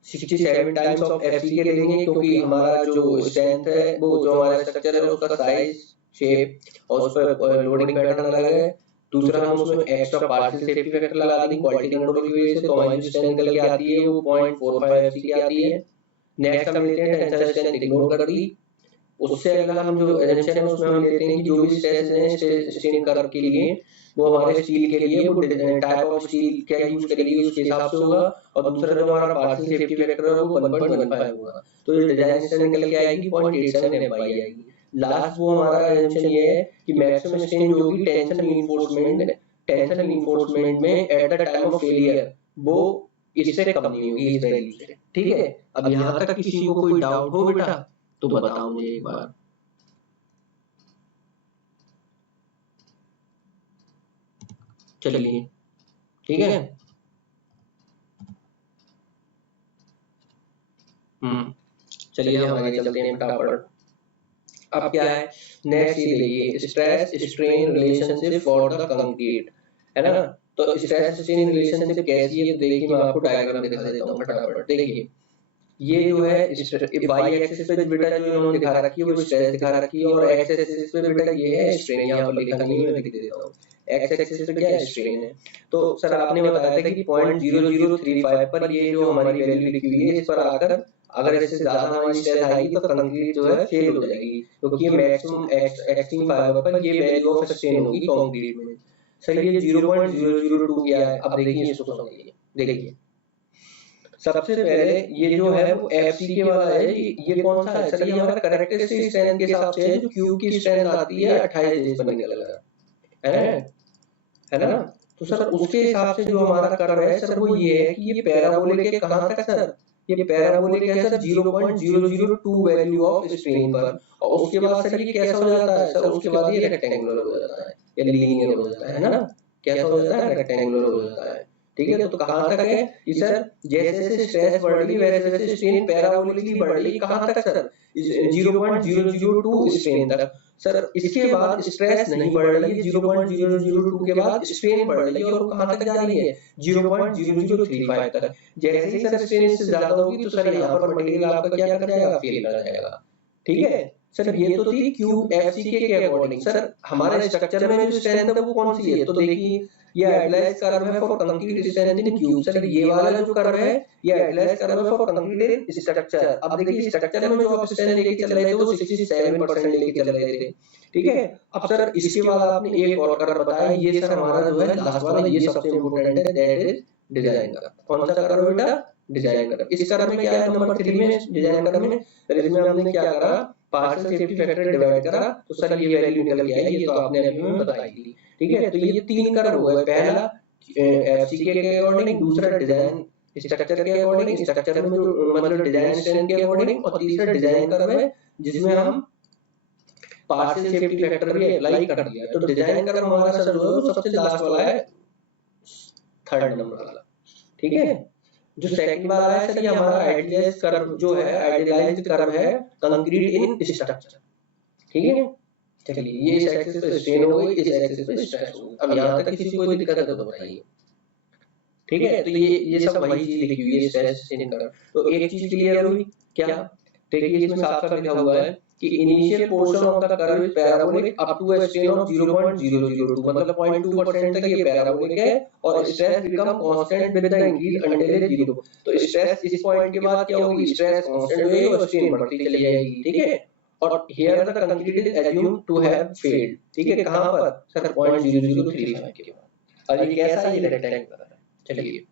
67 times of FC K लेंगे क्योंकि हमारा जो स्ट्रेंथ है वो जो हमारा स्ट्रक्चर है उसका साइज शेप और उस पर लोडिंग पैटर्न अलग है। दूसरा हम उसमें एक्स्ट्रा पार्शियल सेफ्टी फैक्टर लगा देंगे क्वालिटी कंट्रोल की वजह से, तो हमारी जो स्ट्रेंथ निकल के आती है वो 0.45 एफसी की आती है। नेक्स्ट हम लेते हैं टेंसाइल स्ट्रेंथ, इग्नोर कर दी। उससे अगला हम जो एजम्पशन है उसमें हम लेते हैं कि जो भी स्ट्रेस है स्ट्रेन कर्व के लिए वो हमारे स्टील के लिए वो टाइप ऑफ स्टील क्या यूज करेंगे उसके हिसाब से होगा, और दूसरा जो हमारा पार्शियल सेफ्टी फैक्टर है वो 1.15 होगा, तो ये डिजाइन स्ट्रेंथ निकल के आएगी 0.87 एमआई आएगी। लास्ट वो हमारा एजम्पशन ये है कि मैक्सिमम स्ट्रेन जो होगी टेंशन रीइंफोर्समेंट में at the time of failure वो इससे कम नहीं होगी इस वैल्यू से। ठीक है, अब यहाँ तक किसी को कोई डाउट हो बेटा तो बताओ मुझे एक बार। चलिए ठीक है, चलिए हम आगे चलते हैं फटाफट। अब क्या है नेक्स्ट, ये देखिए stress strain relationship for the concrete, है ना। तो स्ट्रेस स्ट्रेन रिलेशनशिप कैसी है, देखिए मैं आपको डायग्राम दिखा देता हूँ फटाफट। देखिए ये जो है वाई एक्सिस पे बेटा जो इन्होंने दिखा रखी है वो स्ट्रेस दिखा रखी है, और एक्स एक्सिस पे बेटा ये है स्ट्रेन, यहाँ पर लिखा नहीं है मैं लिख देता हूँ। एक्स एक्सिस पे क्या है स्ट्रेन है। तो सर आपने बताया था कि 0.0035 पर ये जो हमारी वैल्यू लिखी हुई है इस पर आकर अगर इससे ज्यादा हमारी स्ट्रेस आएगी तो कंक्रीट जो है फेल हो जाएगी, क्योंकि मैक्सिमम एक्सट्रीम फाइबर पर ये वैल्यू ऑफ स्ट्रेन होगी कंक्रीट में। सर ये 0.002 क्या है, अब देखिए इसको समझिए। देखिए सबसे पहले ये जो है वो एफसी के वाला है, ये कौन सा है सर, ये हमारा कैरेक्टरिस्टिक स्ट्रेंथ के हिसाब से है, जो क्यूब की स्ट्रेंथ आती है 28 डेज पर निकल रहा है ना। तो सर उसके हिसाब से जो हमारा कर्व है सर वो ये है कि ये पैराबोलिक है कहां तक सर, ये पैराबोलिक है सर 0.002 वैल्यू ऑफ स्ट्रेन पर, और उसके बाद सर ये कैसा हो जाता है सर, उसके बाद ये रेक्टेंगुलर हो जाता है या लीनियर हो जाता है ना। कैसा हो जाता है, रेक्टेंगुलर हो जाता है। ठीक है, तो कहां तक है कि सर जैसे जैसे स्ट्रेस बढ़ रही है वैसे वैसे स्ट्रेन पैराबोलिकली बढ़ रही है, कहां तक सर 0.002 स्ट्रेन तक। सर इसके बाद स्ट्रेस नहीं बढ़ रही है, 0.002 के बाद स्ट्रेन बढ़ रही है और कहां तक जा रही है 0.0035 तक। जैसे ही सर स्ट्रेन इससे ज्यादा होगी तो सर यहाँ पर मटेरियल आपका क्या कर जाएगा, फेल कर जाएगा। ठीक है सर, ये तो थी क्यूब एफसी के अकॉर्डिंग। सर हमारे स्ट्रक्चर में जो स्ट्रेंथ है वो कौन सी है, तो देखिए ये आइडियलाइज्ड कर्व है for concrete strength in cube. Sir ये वाला जो कर्व है ये आइडियलाइज्ड कर्व है फॉर कंक्रीट स्ट्रक्चर। अब देखिए स्ट्रक्चर में जो आप स्ट्रेंथ लेके चल रहे थे वो 67% लेके चल रहे थे। ठीक है, अब सर इसके बाद आपने एक और कर्व बताया, ये सर हमारा जो है लास्ट वाला, ये सबसे इंपॉर्टेंट है, दैट इज डिजाइन कर्व। कौन सा कर्व बेटा, डिजाइन कर्व। इस कर्व में क्या है, नंबर 3 में डिजाइन कर्व में, इसमें हमने क्या करा, पार्शियल सेफ्टी फैक्टर डिवाइड करा, तो सर ये वैल्यू निकल के आई, ये तो आपने अभी में बताई थी। ठीक है, तो ये 3 कर्व हुआ है, पहला एफसी के अकॉर्डिंग, दूसरा डिजाइन स्ट्रक्चर के अकॉर्डिंग, स्ट्रक्चर में मतलब डिजाइन स्ट्रेंथ के अकॉर्डिंग, और तीसरा डिजाइन कर्व है जिसमें हम पार्शियल सेफ्टी फैक्टर भी अप्लाई कर दिया। तो डिजाइन कर्व हमारा सर जो है वो सबसे लास्ट वाला है, 3rd नंबर वाला। ठीक है, जो सेकंड वाला है सर ये हमारा आइडियलाइज्ड कर्व जो है, आइडियलाइज्ड कर्व है कंक्रीट इन स्ट्रक्चर। ठीक है, चलिए ये इस एक्सिस पे स्ट्रेन हो गई, इस एक्सिस पे स्ट्रेस हो गई। अब यहाँ तक किसी को कोई दिक्कत है तो बताइए। ठीक है, तो ये सब वही चीज लिखी हुई है स्ट्रेस स्ट्रेन कर्व। तो एक चीज क्लियर हुई क्या, देखिए इसमें साफ साफ लिखा हुआ है कि initial portion of the curve is parabolic up to a strain of 0.002, मतलब 0.2% तक ये पैराबोलिक है, और stress become constant with the increase until it is 0। तो स्ट्रेस इस पॉइंट के बाद क्या होगी, स्ट्रेस कांस्टेंट होगी और स्ट्रेन बढ़ती चली जाएगी। ठीक है, और here the concrete is assumed to have failed. ठीक है, कहां पर सर 0.0035 के बाद। अब ये कैसा, ये रेक्टेंगुलर है। चलिए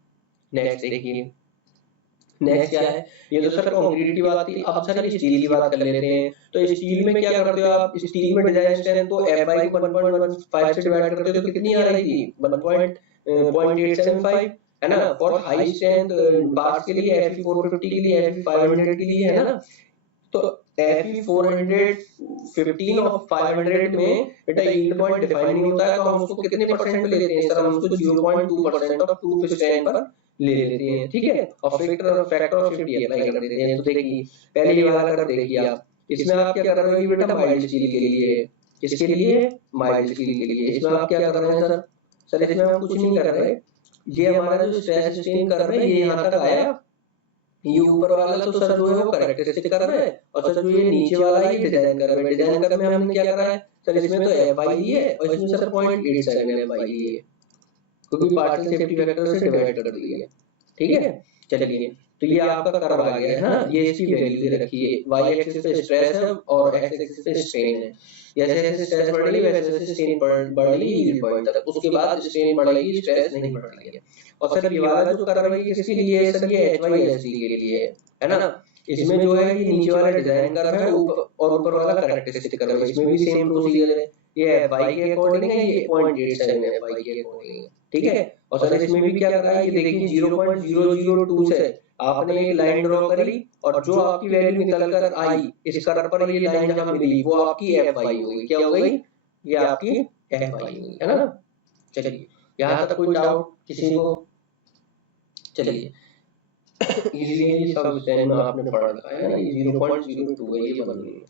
नेक्स्ट देखिए, नेक्स्ट क्या है, ये तो सर कंक्रीट की बात थी। अब सर स्टील की बात कर लेते हैं। तो स्टील में क्या करते हो आप, स्टील में डिजाइन स्ट्रेंथ तो F/1 को 1.15 से डिवाइड करते हो तो कितनी आ रही थी 1.875, है ना। फॉर हाई स्ट्रेंथ बार्स के लिए, Fe450 के लिए, Fe500 के लिए, है ना। तो Fe415 और 500 में बेटा यील्ड पॉइंट डिफाइन नहीं होता है, तो हम उसको कितने परसेंट पे लेते हैं सर, हम उसको 0.2% ऑफ 2 स्ट्रेंथ पर ले लेते हैं। ठीक है, और फैक्टर ऑफ 50 अप्लाई कर देते हैं। तो देखिए पहले ये वाला कर देखिए आप, इसमें आप क्या कर रहे हो बेटा, माइल्ड स्टील के लिए किसके लिए, माइल्ड स्टील के लिए। इसमें आप क्या कर रहे हैं सर, सर इसमें हम कुछ नहीं कर रहे, ये हमारा जो स्ट्रेस स्ट्रेन कर रहे हैं ये यहाँ तक आया, ये ऊपर वाला तो सर जो है वो कैरेक्टरिस्टिक कर रहे हैं, और सर जो ये नीचे वाला है ये डिजाइन कर रहे हैं। डिजाइन करने में हमने क्या करा है सर, इसमें तो एफ आई है और इसमें सर 0.87 एफ आई है, क्योंकि पार्शियल सेफ्टी फैक्टर से डिवाइड कर दिया है। ठीक है, चलिए तो ये आपका कर्व आ गया है ना, ये इसकी वैल्यू दे रखी है, वाई एक्सिस पे स्ट्रेस है और एक्स एक्सिस पे स्ट्रेन है। जैसे जैसे स्ट्रेस बढ़ेगी वैसे वैसे स्ट्रेन बढ़ेगी यील्ड पॉइंट तक, उसके बाद स्ट्रेन बढ़ेगी स्ट्रेस नहीं बढ़ रही है। और सर ये वाला जो कर्व है ये किसके लिए है सर, ये एच वाई एस टी के लिए है ना। इसमें जो है ये नीचे वाला डिजाइन कर्व है और ऊपर वाला कैरेक्टरिस्टिक कर्व है, इसमें भी सेम प्रोसीजर है, ये एफ आई के अकॉर्डिंग है, ये 0.87 एफ आई के अकॉर्डिंग है। ठीक है, और सर इसमें भी क्या कर रहा है, ये देखिए 0.002 से आपने एक लाइन ड्रॉ करी और जो आपकी वैल्यू निकल कर आई इस कर्व पर ये लाइन जहां मिली वो आपकी एफ आई हो गई। क्या हो गई, ये आपकी एफ आई हो गई, है ना। चलिए यहाँ तक कोई डाउट किसी को, चलिए इसीलिए ये सब स्टैंड में आपने पढ़ रखा है ना, ये 0.02 है, ये बन गई।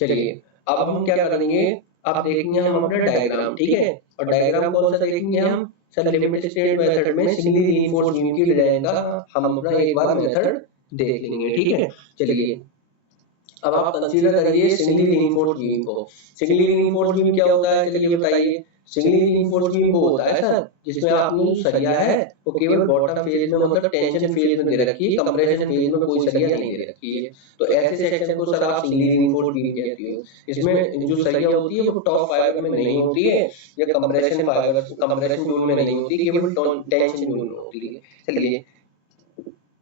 चलिए अब हम क्या करेंगे, आप देखेंगे हम अपना डायग्राम, ठीक है, और डायग्राम कौन सा देखेंगे हम सर, लिमिटेड स्टेट मेथड में सिंगली रीइंफोर्स्ड बीम की डिजाइन का हम अपना एक बार मेथड देख लेंगे। ठीक है, चलिए अब आप कंसीडर करिए सिंगली रीइंफोर्स्ड बीम को। सिंगली रीइंफोर्स्ड बीम क्या होता है, चलिए बताइए। सिंगली रीइंफोर्स्ड बीम वो होता है सर जिसमें आपने जो सरिया है वो केवल बॉटम फेज में मतलब टेंशन फेज में दे रखी है, कंप्रेशन फेज में कोई सरिया नहीं दे रखी है, तो ऐसे सेक्शन को सर आप सिंगली रीइंफोर्स्ड बीम कहते हो। इसमें जो सरिया होती है वो टॉप फाइबर में नहीं होती है या कंप्रेशन फाइबर कंप्रेशन जोन में नहीं होती, केवल टेंशन जोन में होती है। चलिए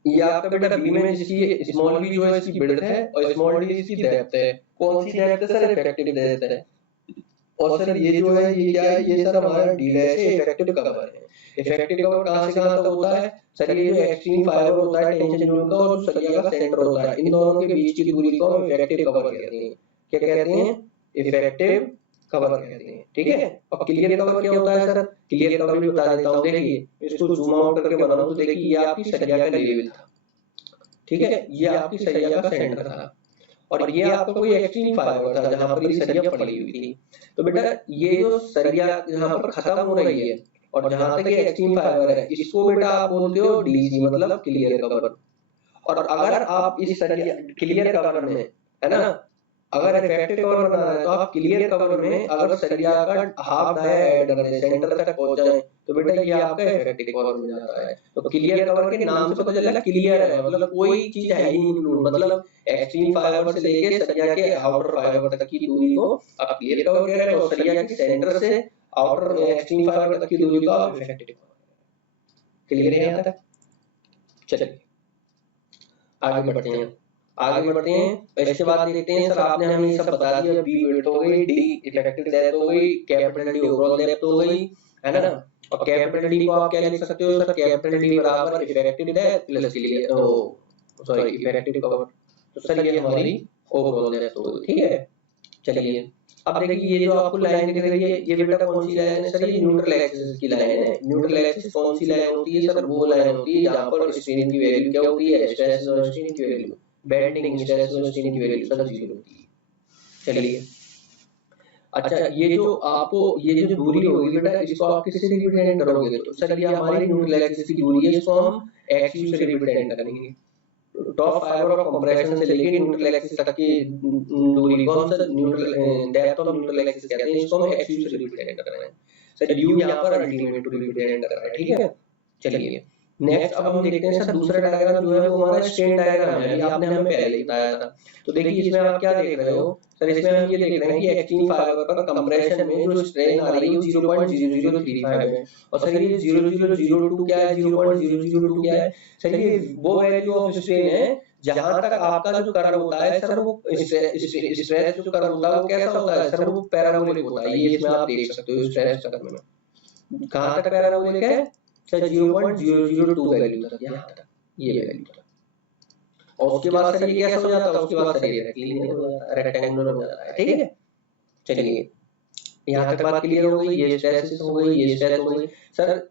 ये आपका बेटा बी में जिसकी स्मॉल बी जो है इसकी विड्थ है और स्मॉल डी इसकी डेप्थ है। कौन सी डेप्थ है सर, इफेक्टिव डेप्थ है। और सर ये जो है ये क्या है, ये सर हमारा डी डैश है, इफेक्टिव कवर है। इफेक्टिव कवर कहां से कहां तक होता है सर, ये जो एक्सट्रीम फाइबर होता है टेंशन जोन का और सरिया का सेंटर होता है, इन दोनों के बीच की दूरी को हम इफेक्टिव कवर कहते हैं। क्या कहते हैं, इफेक्टिव कवर कहते हैं। ठीक है, और क्लियर कवर क्या होता है सर, क्लियर कवर भी बता देता हूं। देखिए इसको जूम आउट करके बनाऊं तो देखिए ये आपकी सरिया का लेवल था, ठीक है, ये आपकी सरिया का सेंटर था और ये आपका कोई एक्सट्रीम फाइबर था जहां पर ये सरिया पड़ी हुई थी। तो बेटा ये जो सरिया यहाँ पर खत्म हो रही है और जहां तक ये एक्सट्रीम फाइबर है इसको बेटा आप बोलते हो डीसी मतलब क्लियर कवर। और अगर आप इस सरिया क्लियर कवर में है ना, अगर इफेक्टिव कवर बनाना है तो आप क्लियर कवर में अगर सरिया का हाफ डाया सेंटर तक पहुंच जाए तो बेटा ये आपका इफेक्टिव कवर में जाता है। तो क्लियर कवर के नाम से पता चला क्लियर है मतलब कोई चीज है ही नहीं, मतलब एक्सट्रीम फाइबर से लेके सरिया के आउटर फाइबर तक की दूरी को आप क्लियर कवर कह रहे हैं और सरिया के सेंटर से आउटर एक्सट्रीम फाइबर तक की दूरी को आप इफेक्टिव कवर। क्लियर है यहाँ तक, चलिए आगे बढ़ते हैं। ऐसे बात देखते हैं सर, आपने हमें ये सब बता दिया, बी विड्थ हो गई, डी इफेक्टिव डेप्थ हो गई, कैपिटल डी ओवरऑल डेप्थ हो गई, है ना। और कैपिटल डी को आप क्या लिख सकते हो सर, कैपिटल डी बराबर effective depth plus clear sorry effective cover. तो सर ये हमारी ओवरऑल डेप्थ हो गई। ठीक है, चलिए अब देखिए ये जो आपको लाइन दिख रही है ये बेटा कौन सी लाइन है सर, ये न्यूट्रल एक्सिस की लाइन है। न्यूट्रल एक्सिस कौन सी लाइन होती है सर, वो लाइन होती है जहां पर स्ट्रेन की वैल्यू क्या होती है, स्ट्रेस और स्ट्रेन की वैल्यू, बेंडिंग स्ट्रेस और स्ट्रेन की वैल्यू सर 0 होती है। चलिए अच्छा ये जो आपको ये जो दूरी होगी बेटा इसको आप किससे रिप्रेजेंट करोगे, तो सर ये हमारी न्यूट्रल एक्सिस की दूरी है, इसको हम एक्स यू से रिप्रेजेंट करेंगे। टॉप फाइबर ऑफ कंप्रेशन से लेके न्यूट्रल एक्सिस तक की दूरी को हम sir neutral depth of neutral axis कहते हैं, इसको हम एक्स यू से रिप्रेजेंट कर रहे हैं। सर यू यहां पर अल्टीमेट रिप्रेजेंट कर रहा है। ठीक है, चलिए नेक्स्ट अब हम देखते हैं सर दूसरा डायग्राम जो है वो हमारा स्ट्रेन डायग्राम है, ये आपने हमें पहले ही बताया था। तो देखिए इसमें आप क्या देख रहे हो सर, इसमें हम ये देख रहे हैं कि एक्सट्रीम फाइबर पर कंप्रेशन में जो स्ट्रेन आ रही है वो 0.0035 है और सर ये 0002 क्या है, 0.002 क्या है सर, ये वो वैल्यू ऑफ स्ट्रेन है जहां तक आपका जो कर्व होता है सर वो स्ट्रेस जो कर्व होता है वो कैसा होता है सर, वो पैराबोलिक होता है। ये इसमें आप देख सकते हो स्ट्रेस कर्व में कहां तक पैराबोलिक है सर, 0.002 वैल्यू तक, यहाँ तक ये वैल्यू था। और उसके बाद सर ये कैसा हो जाता है, उसके बाद सर ये रेक्टिलिनियर हो जाता है, रेक्टेंगुलर हो जाता है। ठीक है, चलिए यहाँ तक बात क्लियर हो गई, ये स्ट्रेस हो गई, ये स्ट्रेस हो गई। सर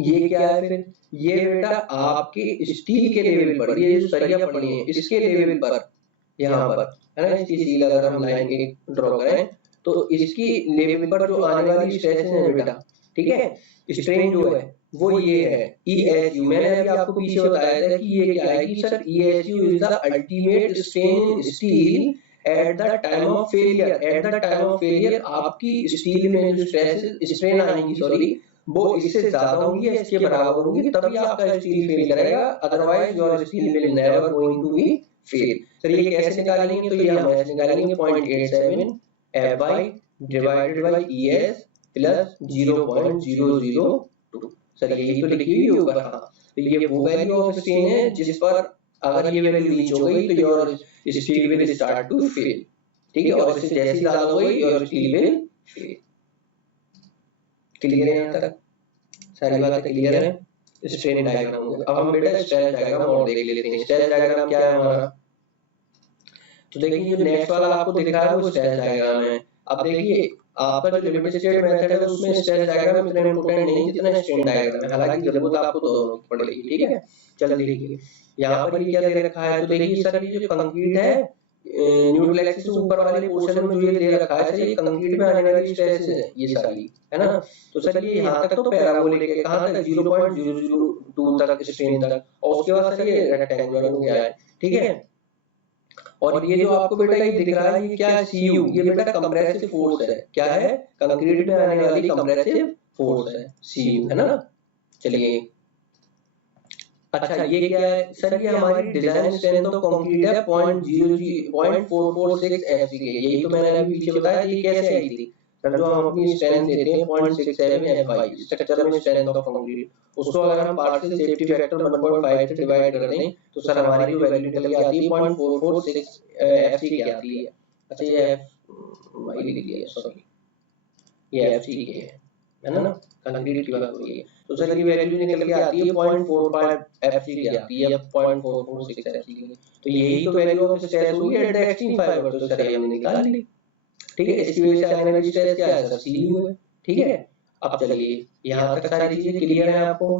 ये क्या है फिर, ये बेटा आपके स्टील के लेवल पर ये जो सरिया पड़ी है इसके लेवल पर यहाँ पर, है ना, इसकी सील अगर हम लाइन के ड्रॉ करें तो इसकी लेवल पर जो आने वाली स्ट्रेस है बेटा, ठीक है, स्ट्रेन जो है वो ये है ESU। मैंने अभी आपको पीछे बताया था कि ये क्या है कि sir ESU is the ultimate strain in steel at the time of failure. At the time of failure आपकी स्टील में जो स्ट्रेन आएगी, सॉरी, वो इससे ज्यादा होंगी या इसके बराबर होंगी, तभी आपका स्टील फेल करेगा, otherwise your steel will never going to be fail. Sir ये कैसे निकालेंगे, तो ये हम ऐसे निकालेंगे 0.87 Fy divided by ES plus 0.002। Sir यही तो लिखी हुई ऊपर। हाँ, तो ये वो वैल्यू ऑफ स्ट्रेन है जिस पर अगर ये वैल्यू रीच हो गई तो your steel will start to fail, ठीक है, और इससे जैसे ज्यादा हो गई your steel will fail. Clear है यहाँ तक? सारी बातें क्लियर है? स्ट्रेन डायग्राम हो गया। अब हम बेटा स्ट्रेस डायग्राम और देख लेते हैं। स्ट्रेस डायग्राम क्या है हमारा, तो देखिए जो नेक्स्ट वाला आपको दिख रहा है वो स्ट्रेस डायग्राम है। अब देखिए आपका जो लिमिट स्टेट मेथड है उसमें स्ट्रेस डायग्राम इतना इंपॉर्टेंट नहीं जितना स्ट्रेन डायग्राम है, हालांकि जरूरत आपको दोनों की पड़ेगी, ठीक है। चलिए देखिए यहाँ पर ये क्या दे रखा है, तो देखिए सर ये जो कंक्रीट है न्यूट्रल एक्सिस से ऊपर वाले पोर्शन में जो ये दे रखा है, ये कंक्रीट में आने वाली स्ट्रेस है ये सारी, है ना। तो सर ये यहाँ तक तो पैराबोलिक है, कहाँ तक 0.002 तक स्ट्रेन तक, और उसके बाद सर ये रेक्टेंगुलर हो गया है, ठीक है। और ये जो आपको बेटा ये दिख रहा है ये क्या है, CU, ये बेटा कंप्रेसिव फोर्स है। क्या है, कंक्रीट में आने वाली कंप्रेसिव फोर्स है, CU, है ना। चलिए अच्छा ये क्या है सर, ये हमारी डिजाइन स्ट्रेंथ ऑफ कंक्रीट है 0.4446 FCK। यही तो मैंने अभी पीछे बताया ये कैसे आई थी सर, जो हम अपनी स्ट्रेंथ देते हैं 0.67 FI स्ट्रक्चर में स्ट्रेंथ ऑफ कंक्रीट, उसको अगर हम पार्शियल सेफ्टी फैक्टर 1.5 से डिवाइड कर दें तो सर हमारी जो वैल्यू निकल के आती है 0.446 FCK आती है। अच्छा ये FY लिख दिया, सॉरी ये FCK है ना, कंक्रीट की बात हो रही है। तो सर ये वैल्यू निकल के आती है 0.45 FCK आती है, 0.446 FCK। तो यही तो वैल्यू ऑफ स्ट्रेस हुई एट द एक्सट्रीम फाइबर, तो सर हमने निकाल ली, ठीक है। इसकी वजह से आने वाली स्ट्रेस क्या है सर, CU है, ठीक है। अब चलिए यहाँ तक सारी चीजें क्लियर है आपको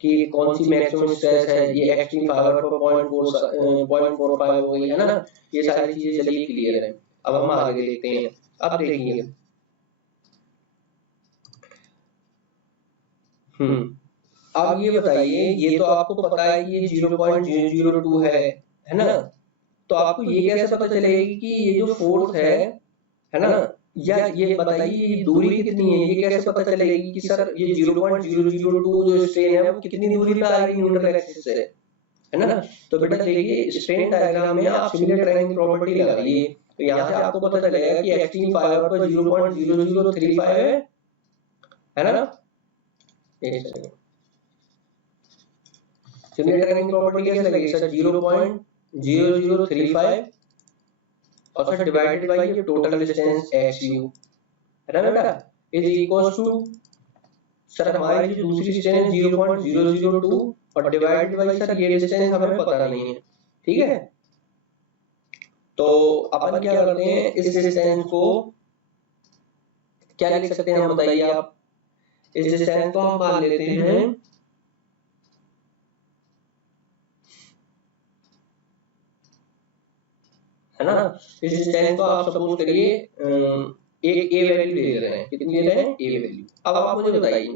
कि कौन सी मैक्सिमम स्ट्रेस है, ये एक्सट्रीम फाइबर पर 0.45 हो गई, है ना। ये सारी चीजें चलिए क्लियर है। अब हम आगे देखते हैं। अब देखिए अब ये बताइए, ये तो आपको पता है ये 0.002 है ना। तो आपको ये कैसे पता चलेगा कि ये जो फोर्स है ना, या ये बताइए ये दूरी कितनी है, ये कैसे पता चलेगी कि सर ये 0.002 जो स्ट्रेन है वो कितनी दूरी पे आ रही है न्यूट्रल एक्सिस से, है ना। तो बेटा देखिए स्ट्रेन डायग्राम में आप सिमिलर ट्रायंगल प्रॉपर्टी लगाइए, तो यहाँ से आपको पता चलेगा कि एक्सट्रीम फाइबर पर 0.0035 है ना। एक सेकंड, सिमिलर ट्रायंगल प्रॉपर्टी कैसे लगेगी सर, 0.0035 और सर डिवाइडेड बाय ये टोटल डिस्टेंस XU, है ना बेटा, इज इक्वल्स टू सर हमारी जो दूसरी डिस्टेंस 0.002 और डिवाइडेड बाय सर ये डिस्टेंस हमें पता नहीं है, ठीक है। तो अपन क्या करते हैं, इस डिस्टेंस को क्या लिख सकते हैं हम बताइए आप, इस डिस्टेंस को हम मान लेते हैं है ना। इस डिस्टेंस को आप सपोज करिए एक A वैल्यू ले रहे हैं, कितनी ले रहे हैं, A वैल्यू। अब आप मुझे बताइए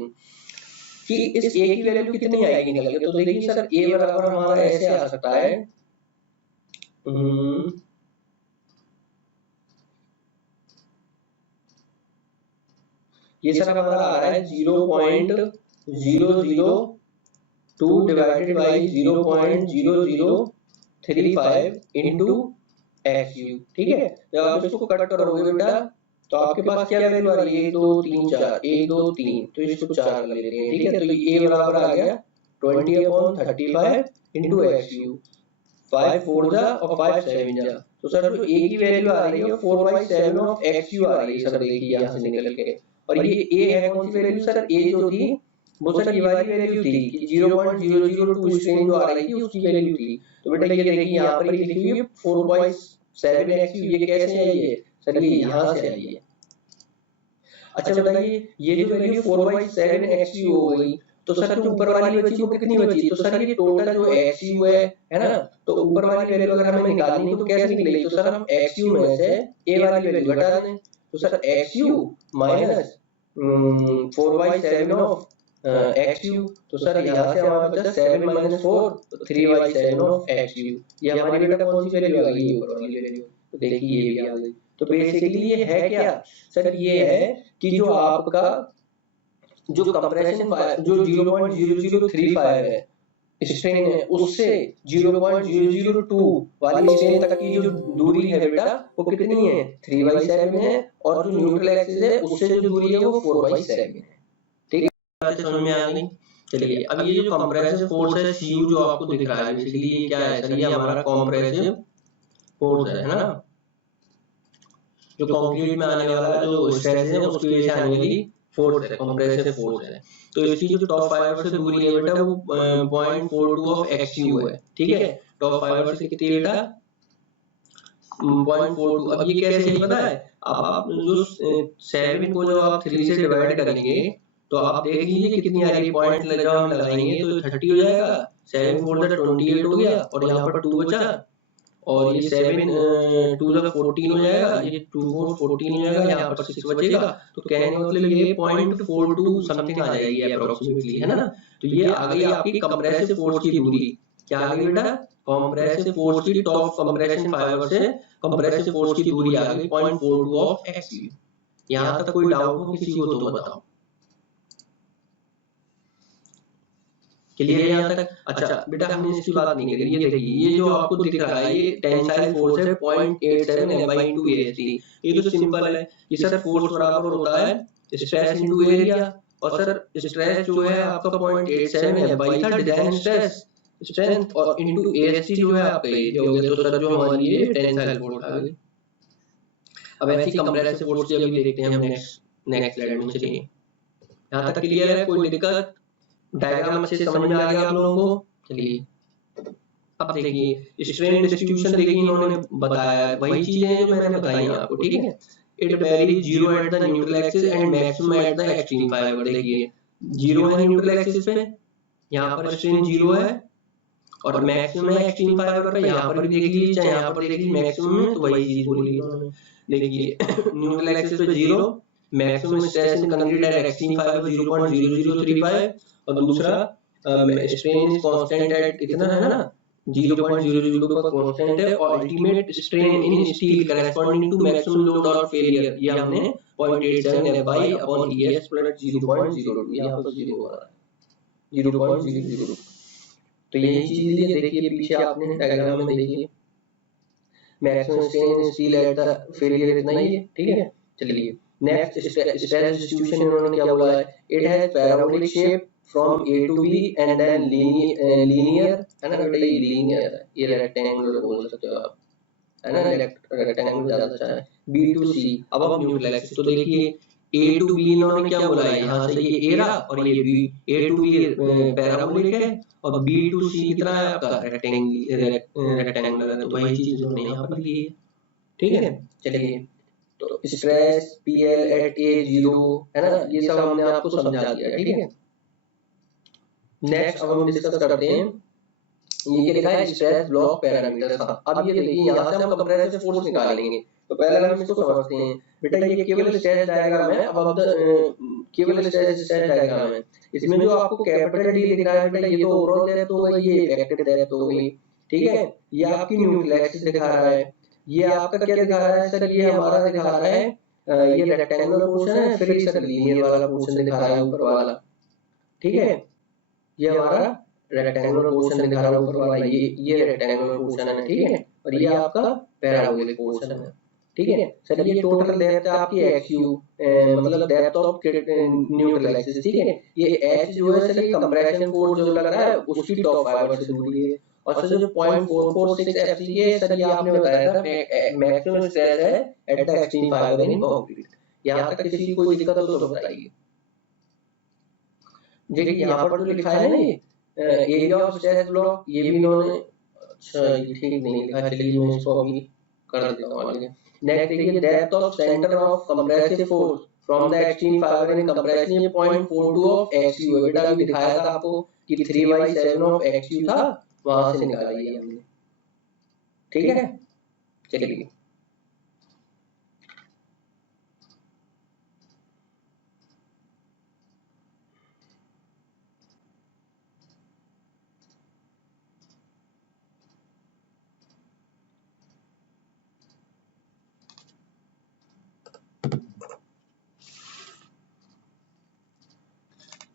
कि इस A की वैल्यू कितनी आएगी निकल के, तो देखिए सर A बराबर हमारा ऐसे आ सकता है ये सर हमारा आ रहा है 0.002 डिवाइडेड बाय 0.0035 इनटू XU, ठीक है। जब आप इसको कट करोगे बेटा तो आपके पास क्या वैल्यू आ रही है, 1 2 3 4, 1 2 3, तो इसको 4 ले लेते हैं, ठीक है। तो ये बराबर आ गया 20/35 इनटू XU, 5 4 जा और 5 7 जा। तो सर जो A की वैल्यू आ रही है 4/7 ऑफ XU आ रही है सर, देखिए यहाँ से निकल के। और ये A है कौन सी वैल्यू सर, A जो थी वो सर ये वाली वैल्यू थी कि 0.002 स्ट्रेन जो आ रही थी उसकी वैल्यू थी। तो बेटा ये देखिए यहाँ पर ये लिखी हुई है 4/7 XU, ये कैसे आई है सर, ये यहाँ से आई है। अच्छा बताइए ये जो वैल्यू 4/7 XU हो गई, तो सर जो ऊपर वाली बची वो कितनी बची, तो सर ये टोटल जो एक्सयू है ना, तो ऊपर वाली वैल्यू अगर हमें निकालनी है तो कैसे निकलेगी, तो सर हम एक्सयू में से ए वाली वैल्यू घटा दें, तो सर एक्सयू माइनस 4/7 ऑफ एक्सयू, तो सर यहाँ से हमारे पास 7 - 4 तो 3/7 ऑफ एक्सयू, ये हमारी बेटा कौन सी वैल्यू आ गई, ऊपर वाली वैल्यू, तो देखिए ये भी आ गई। तो बेसिकली ये है क्या सर, ये है कि जो आपका जो कंप्रेशन जो 0.0035 है स्ट्रेन है, उससे 0.002 वाली स्ट्रेन तक की जो दूरी है बेटा वो कितनी है, 3/7 है, और जो न्यूट्रल एक्सिस है उससे जो दूरी है वो 4/7 है। ठीक है, बातें समझ में आ गई। चलिए अब ये जो कंप्रेसिव फोर्स है CU जो आपको दिख रहा है, बेसिकली ये क्या है सर, ये हमारा कंप्रेसिव फोर्स है ना, जो कंक्रीट में आने वाला जो स्ट्रेस है उसकी वजह से आने वाली फोर्स है, कंप्रेसिव फोर्स है। तो इसकी जो टॉप फाइबर से दूरी है बेटा वो 0.42 ऑफ एक्सयू है। ठीक है, टॉप फाइबर से कितनी बेटा 0.42। अब ये कैसे है पता है, अब आप जो 7 को जो आप 3 से डिवाइड करेंगे तो आप देख लीजिए कितनी आ रही है, पॉइंट जब हम लगाएंगे तो 30 हो जाएगा, 7 4 28 हो गया, और यहाँ पर 2 बचा, और ये 7 2 14 हो जाएगा, ये 2 4 14 हो जाएगा, यहाँ पर 6 बचेगा, तो कहने का मतलब ये 0.42 समथिंग आ जाएगी अप्रोक्सीमेटली, है ना। तो ये आ गई आपकी कंप्रेसिव फोर्स की दूरी, क्या आ गई बेटा, कंप्रेसिव फोर्स की टॉप कंप्रेशन फाइबर से कंप्रेसिव फोर्स की दूरी आ गई 0.42 ऑफ एक्सयू। यहाँ तक कोई डाउट हो किसी को तो बताओ, क्लियर है यहाँ तक। अच्छा बेटा हमने इसकी बात नहीं करी, ये देखिए ये जो आपको दिख रहा है ये टेंसाइल फोर्स है 0.87 F/2 AST, ये तो सिंपल है, ये सर फोर्स बराबर होता है स्ट्रेस इनटू एरिया, और सर स्ट्रेस जो है आपका 0.87 है बाई था डिजाइन स्ट्रेस स्ट्रेंथ, और इनटू AST जो है आपका ये हो गया, तो सर जो हमारी ये टेंसाइल फोर्स आ गई। अब ऐसी कंप्रेसिव फोर्स की अभी देखते हैं हम नेक्स्ट स्लाइड में। चलिए यहाँ तक क्लियर है, कोई दिक्कत, डायग्राम अच्छे से समझ में आ गया आप लोगों को। चलिए अब देखिए स्ट्रेन डिस्ट्रीब्यूशन देखिए इन्होंने बताया है, वही चीजें जो मैंने बताई हैं आपको, ठीक है। It varies 0 at the neutral axis and maximum at the extreme fibre, देखिए 0 है न्यूट्रल एक्सिस पे, यहाँ पर स्ट्रेन 0 है, और मैक्सिमम है एक्सट्रीम फाइबर पे, यहाँ पर भी देख लीजिए चाहे यहाँ पर देख लीजिए मैक्सिमम है, तो वही चीज बोली उन्होंने। देखिए न्यूट्रल एक्सिस पे 0, maximum stress in concrete eight extreme fibre 0.0035, और दूसरा स्ट्रेन इज कांस्टेंट एट कितना है ना 0.002 का कांस्टेंट है, और ultimate strain in steel corresponding to maximum load और फेलियर, ये हमने 0.87 F/ES + 0.02, यहाँ पर 0 हो रहा है 0.002। तो यही चीज ये देखिए पीछे आपने डायग्राम में देखिए maximum strain in steel at the failure इतना ही है, ठीक है। चलिए नेक्स्ट स्ट्रेस डिस्ट्रीब्यूशन इन्होंने क्या बोला है, it has parabolic shape from A to B and then linear, है ना बेटा, ये linear है, ये रेक्टेंगुलर बोल सकते हो आप, है ना, रेक्टेंगुलर ज्यादा अच्छा है। B to C, अब हम न्यूट्रल एक्सिस, तो देखिए A to B इन्होंने क्या बोला है, यहाँ से ये A रहा और ये B, A to B parabolic है और B to C कितना है आपका रेक्टेंगुलर है, तो वही चीज इन्होंने यहाँ पर ली है, ठीक है। चलिए तो स्ट्रेस PL at A0 है ना, ये सब हमने आपको समझा दिया, ठीक है। नेक्स्ट अब हम डिस्कस करते हैं, ये लिखा है स्ट्रेस ब्लॉक पैरामीटर्स। अब ये देखिए यहाँ से हम कंप्रेसिव फोर्स निकालेंगे, तो पहले हम इसको समझते हैं बेटा, ये केवल स्ट्रेस डायग्राम है, अब केवल स्ट्रेस डायग्राम है, इसमें जो आपको कैपिटल D लिख रहा है बेटा ये तो ओवरऑल डेप्थ हो गई, ये इफेक्टिव डेप्थ हो गई, ठीक है। ये आपकी न्यूट्रल एक्सिस दिखा रहा है, ये आपका क्या दिखा रहा है सर, ये हमारा दिखा रहा है ये रेक्टेंगुलर पोर्शन है, फिर ये सर लीनियर वाला पोर्शन दिखा रहा है ऊपर वाला, ठीक है। ये हमारा रेक्टेंगुलर पोर्शन दिखा रहा है ऊपर वाला, ये रेक्टेंगुलर पोर्शन है, ठीक है, और ये आपका पैराबोलिक पोर्शन है, ठीक है। सर ये टोटल डेप्थ है आपकी एक्सयू, मतलब डेप्थ ऑफ न्यूट्रल एक्सिस, ठीक है। ये एच जो है सर ये कंप्रेशन फोर्स जो लग रहा है उसकी टॉप फाइबर से दूरी है, और सर जो 0.446 FCA है सर ये आपने बताया था मैक्सिमम स्ट्रेस है at the extreme fibre in concrete. यहाँ तक किसी को कोई दिक्कत हो तो बताइए। देखिए यहाँ पर जो लिखा है ना ये एरिया ऑफ स्ट्रेस ब्लॉक, ये भी इन्होंने अच्छा ये ठीक नहीं लिखा, चलिए मैं इसको अभी कर देता हूँ आगे। नेक्स्ट देखिए depth of centre of compressive force from the extreme fibre in compression ये 0.42 ऑफ XU है बेटा। अभी दिखाया था आपको कि 3/7 ऑफ XU था, वहां से निकाला ये हमने। ठीक है, चलिए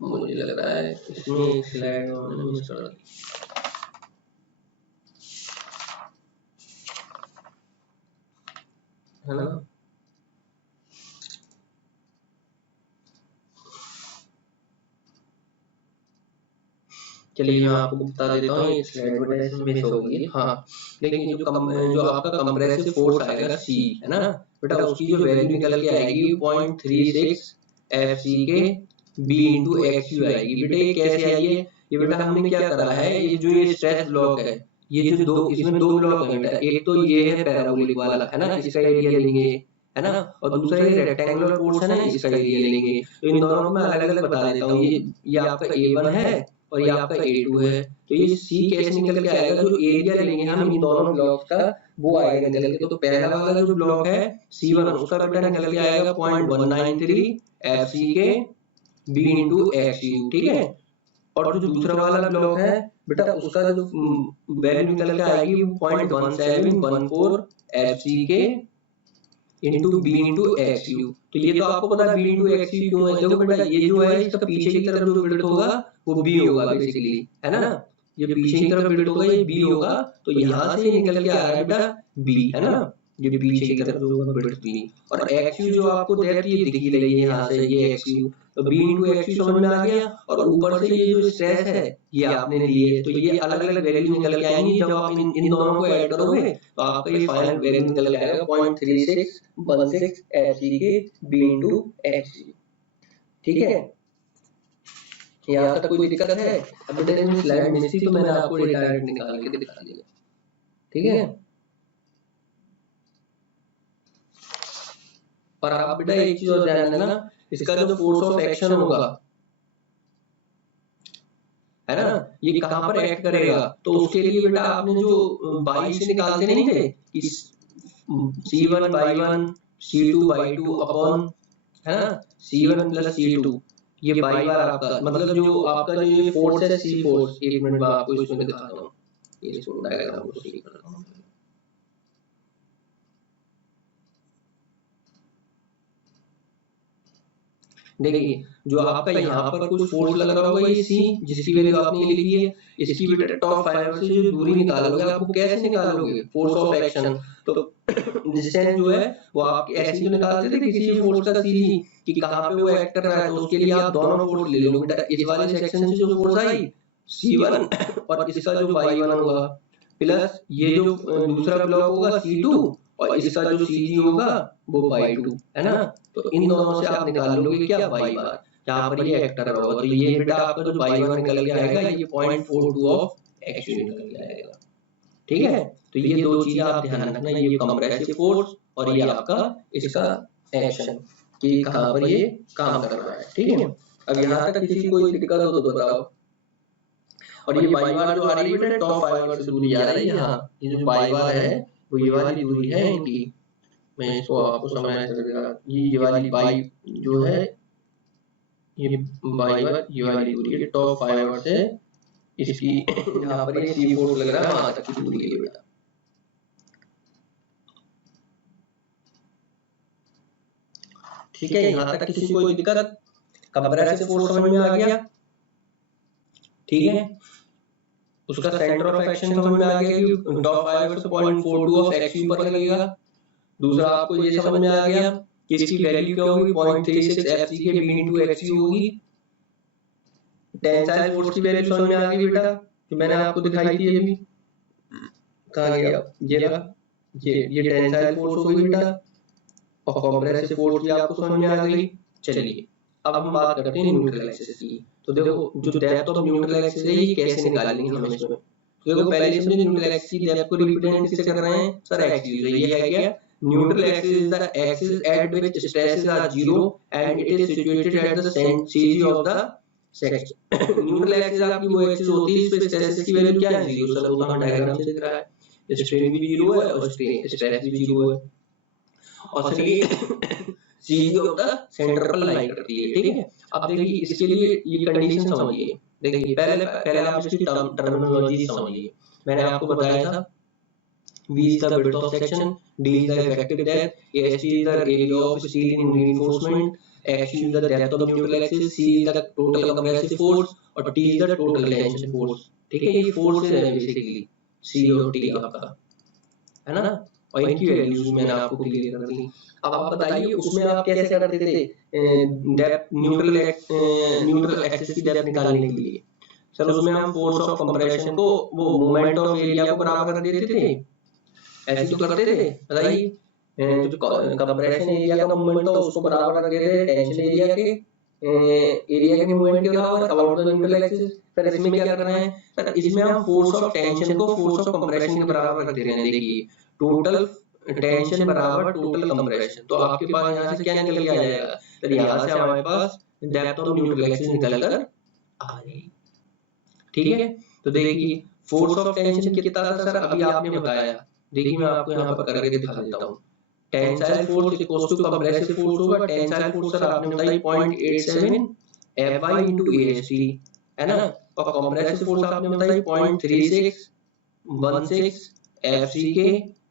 मुझे लग रहा है इसमें एक स्लाइड मैंने मिस कर दी। है ना, चलिए मैं आपको बता देता हूँ, ये स्लाइड बेटा इसमें मिस हो गई। हाँ, लेकिन जो आपका कंप्रेसिव फोर्स आएगा C, है ना बेटा, उसकी जो वैल्यू निकल के आएगी 0.36 FC के B इंटू XU आएगी। बेटा ये कैसे आई है? ये बेटा हमने क्या करा है, ये जो ये स्ट्रेस ब्लॉक है, ये जो दो, इसमें दो ब्लॉक है बेटा। एक तो ये है पैराबोलिक वाला, है ना, इसका एरिया लेंगे, है ना, और दूसरा ये रेक्टेंगुलर पोर्शन है, इसका एरिया लेंगे। तो इन दोनों को मैं अलग अलग बता देता हूँ। ये आपका A1 है और ये आपका A2 है। तो ये C कैसे निकल के आएगा, जो एरिया लेंगे हम इन दोनों ब्लॉक का, वो आएगा निकल के। तो पहला वाला जो ब्लॉक है C1, उसका बेटा निकल के आएगा 0.193 FC के B इंटू XU। ठीक है, और जो दूसरा वाला ब्लॉक है बेटा, उसका जो वैल्यू निकल के आएगी 0.1714 FC के इंटू B इंटू XU। तो ये तो आपको पता है B इंटू XU क्यों है। देखो बेटा, ये जो है इसका पीछे की तरफ जो बिल्ड होगा वो B होगा बेसिकली, है ना, ये पीछे की तरफ बिल्ड होगा ये B होगा। तो यहाँ से निकल के आ रहा है बेटा B, है ना, ये पीछे की तरफ जो होगा बिल्ड B। और XU जो आपको देती है दिख ही रही है यहाँ से, ये XU। तो B इंटू XU समझ में आ गया। और ऊपर से ये जो स्ट्रेस है ये आपने लिए, तो ये अलग अलग वैल्यू निकल के आएंगी। जब आप इन दोनों को ऐड करोगे तो आपका ये फाइनल वैल्यू निकल के आएगा 0.3616 FC के B इंटू XU। ठीक है, यहाँ तक कोई दिक्कत है? अब बेटा स्लाइड मिस थी तो मैंने आपको डायरेक्ट निकाल के दिखा दिया। ठीक है, और आप बेटा एक चीज और ध्यान देना, इसका जो फोर्स ऑफ एक्शन होगा, है ना, ये कहाँ पर एक्ट करेगा। तो उसके लिए बेटा आपने जो बाई से निकालते नहीं थे, C1/1 C2/2 अपॉन, है ना, C1 प्लस C2, ये बाई बार आपका मतलब जो आपका जो ये फोर्स है C फोर्स। एक मिनट में आपको इसमें दिखाता हूँ, ये डायग्राम को ठीक करता हूँ। देखिए, जो आपका यहाँ पर कुछ फोर्स लग रहा होगा ये C, जिसकी वैल्यू आपने लिखी है, इसकी बेटा टॉप फाइबर से जो दूरी निकालोगे, आपको कैसे निकालोगे, फोर्स ऑफ एक्शन। तो डिस्टेंस जो है वो आप ऐसे ही निकालते थे किसी फोर्स का सीधी कि कहाँ पे वो एक्ट कर रहा है। तो उसके लिए आप दोनों फोर्स ले लो बेटा। इस वाले सेक्शन से जो फोर्स आई C1 और इसका जो Y1 होगा, प्लस ये जो दूसरा ब्लॉक होगा C2 और इसका जो CG होगा वो Y2, है ना। तो इन दोनों से आप निकाल लोगे क्या, Y बार, जहाँ पर ये एक्ट कर रहा होगा। तो ये बेटा आपका जो Y1 निकल के आएगा ये 0.42 ऑफ XU निकल के आएगा। ठीक है, तो ये दो चीजें आप ध्यान रखना, ये कंप्रेसिव फोर्स और ये आपका इसका एक्शन कि कहाँ पर ये काम कर रहा है। ठीक है, अब यहाँ तक किसी कोई दिक्कत हो तो बताओ। और ये बाई बार जो आ रही है बेटा टॉप फाइबर से दूरी आ रही है, यहाँ ये जो बाई बार है वो ये वाली दूरी है इनकी। मैं इसको आपको समझाना चलेगा, ये वाली बाई जो है ये बाई बार ये वाली दूरी है टॉप फाइबर से इसकी, यहाँ पर ये C फोर्स लग रहा है वहां तक की दूरी है बेटा। ठीक है, यहाँ तक किसी को कोई दिक्कत, कंप्रेसिव फोर्स समझ में आ गया। ठीक है, उसका सेंटर ऑफ एक्शन समझ में आ गया कि टॉप फाइबर से 0.42 ऑफ XU पर लगेगा। दूसरा आपको ये समझ में आ गया कि इसकी वैल्यू क्या होगी, 0.36 FC के B इंटू XU होगी। टेंसाइल फोर्स की वैल्यू समझ में आ गई बेटा, जो मैंने आपको दिखाई थी अभी, कहाँ गया, ये रहा, ये टेंसाइल फोर्स होगी बेटा, और कंप्रेसिव फोर्स भी आपको समझ में आ गई। चलिए अब हम बात करते हैं न्यूट्रल एक्सिस की। तो देखो जो डेप्थ ऑफ न्यूट्रल एक्सिस है ये कैसे निकालेंगे हम इसमें। तो देखो पहले इसमें न्यूट्रल एक्सिस की डेप्थ को रिप्रेजेंट किससे कर रहे हैं सर, एक्सिस। तो ये है क्या Neutral axis is the axis at which stresses are zero and it is situated at the CG of the section. Neutral axis आपकी वो एक्सिस होती है इस पे स्ट्रेसेस की वैल्यू क्या है, जीरो। सर वो तो हमें डायग्राम से दिख रहा है, स्ट्रेन भी जीरो है और स्ट्रेस भी जीरो है, और सर ये सीजी ऑफ द सेंटर पर लाइन करती है, ठीक है। अब देखिए इसके लिए ये कंडीशन समझिए, देखिए पहले पहले आप इसकी टर्मिनोलॉजी समझिए। मैंने आपको बताया था V is the width of section, D is the effective depth, AC is the area of steel in reinforcement, X is the depth of neutral axis, C is the total compressive force और T is the total tension force, ठीक है। ये forces है basically C और T आपका, है ना, और इनकी वैल्यूज मैंने आपको क्लियर कर दी। अब आप बताइए उसमें आप कैसे करते थे डेप्थ, न्यूट्रल एक्सिस की डेप्थ निकालने के लिए। सर उसमें हम फोर्स ऑफ कंप्रेशन को वो मोमेंट ऑफ एरिया को बराबर कर देते थे, ऐसे तो करते थे, बताइए। जो कंप्रेशन एरिया का मोमेंट था उसको बराबर कर देते थे टेंशन एरिया के मोमेंट के बराबर about the neutral axis. Sir इसमें क्या करना है, सर इसमें हम फोर्स ऑफ टेंशन को फोर्स ऑफ कंप्रेशन के बराबर कर दे रहे हैं। देखिए टोटल टेंशन बराबर टोटल कंप्रेशन, तो आपके पास यहाँ से क्या निकल के आ जाएगा, तो यहाँ से हमारे पास डेप्थ ऑफ न्यूट्रल एक्सिस निकल कर आ जाएगी, ठीक है। तो देखिए फोर्स ऑफ टेंशन कितना था सर, अभी आपने बताया, देखिए मैं आपको यहाँ पर करके दिखा देता हूँ। Tensile force equals to compressive force होगा। टेंसाइल फोर्स सर आपने बताई 0.87 Fy into AST, है ना, और कंप्रेसिव फोर्स आपने बताई 0.3616 FCK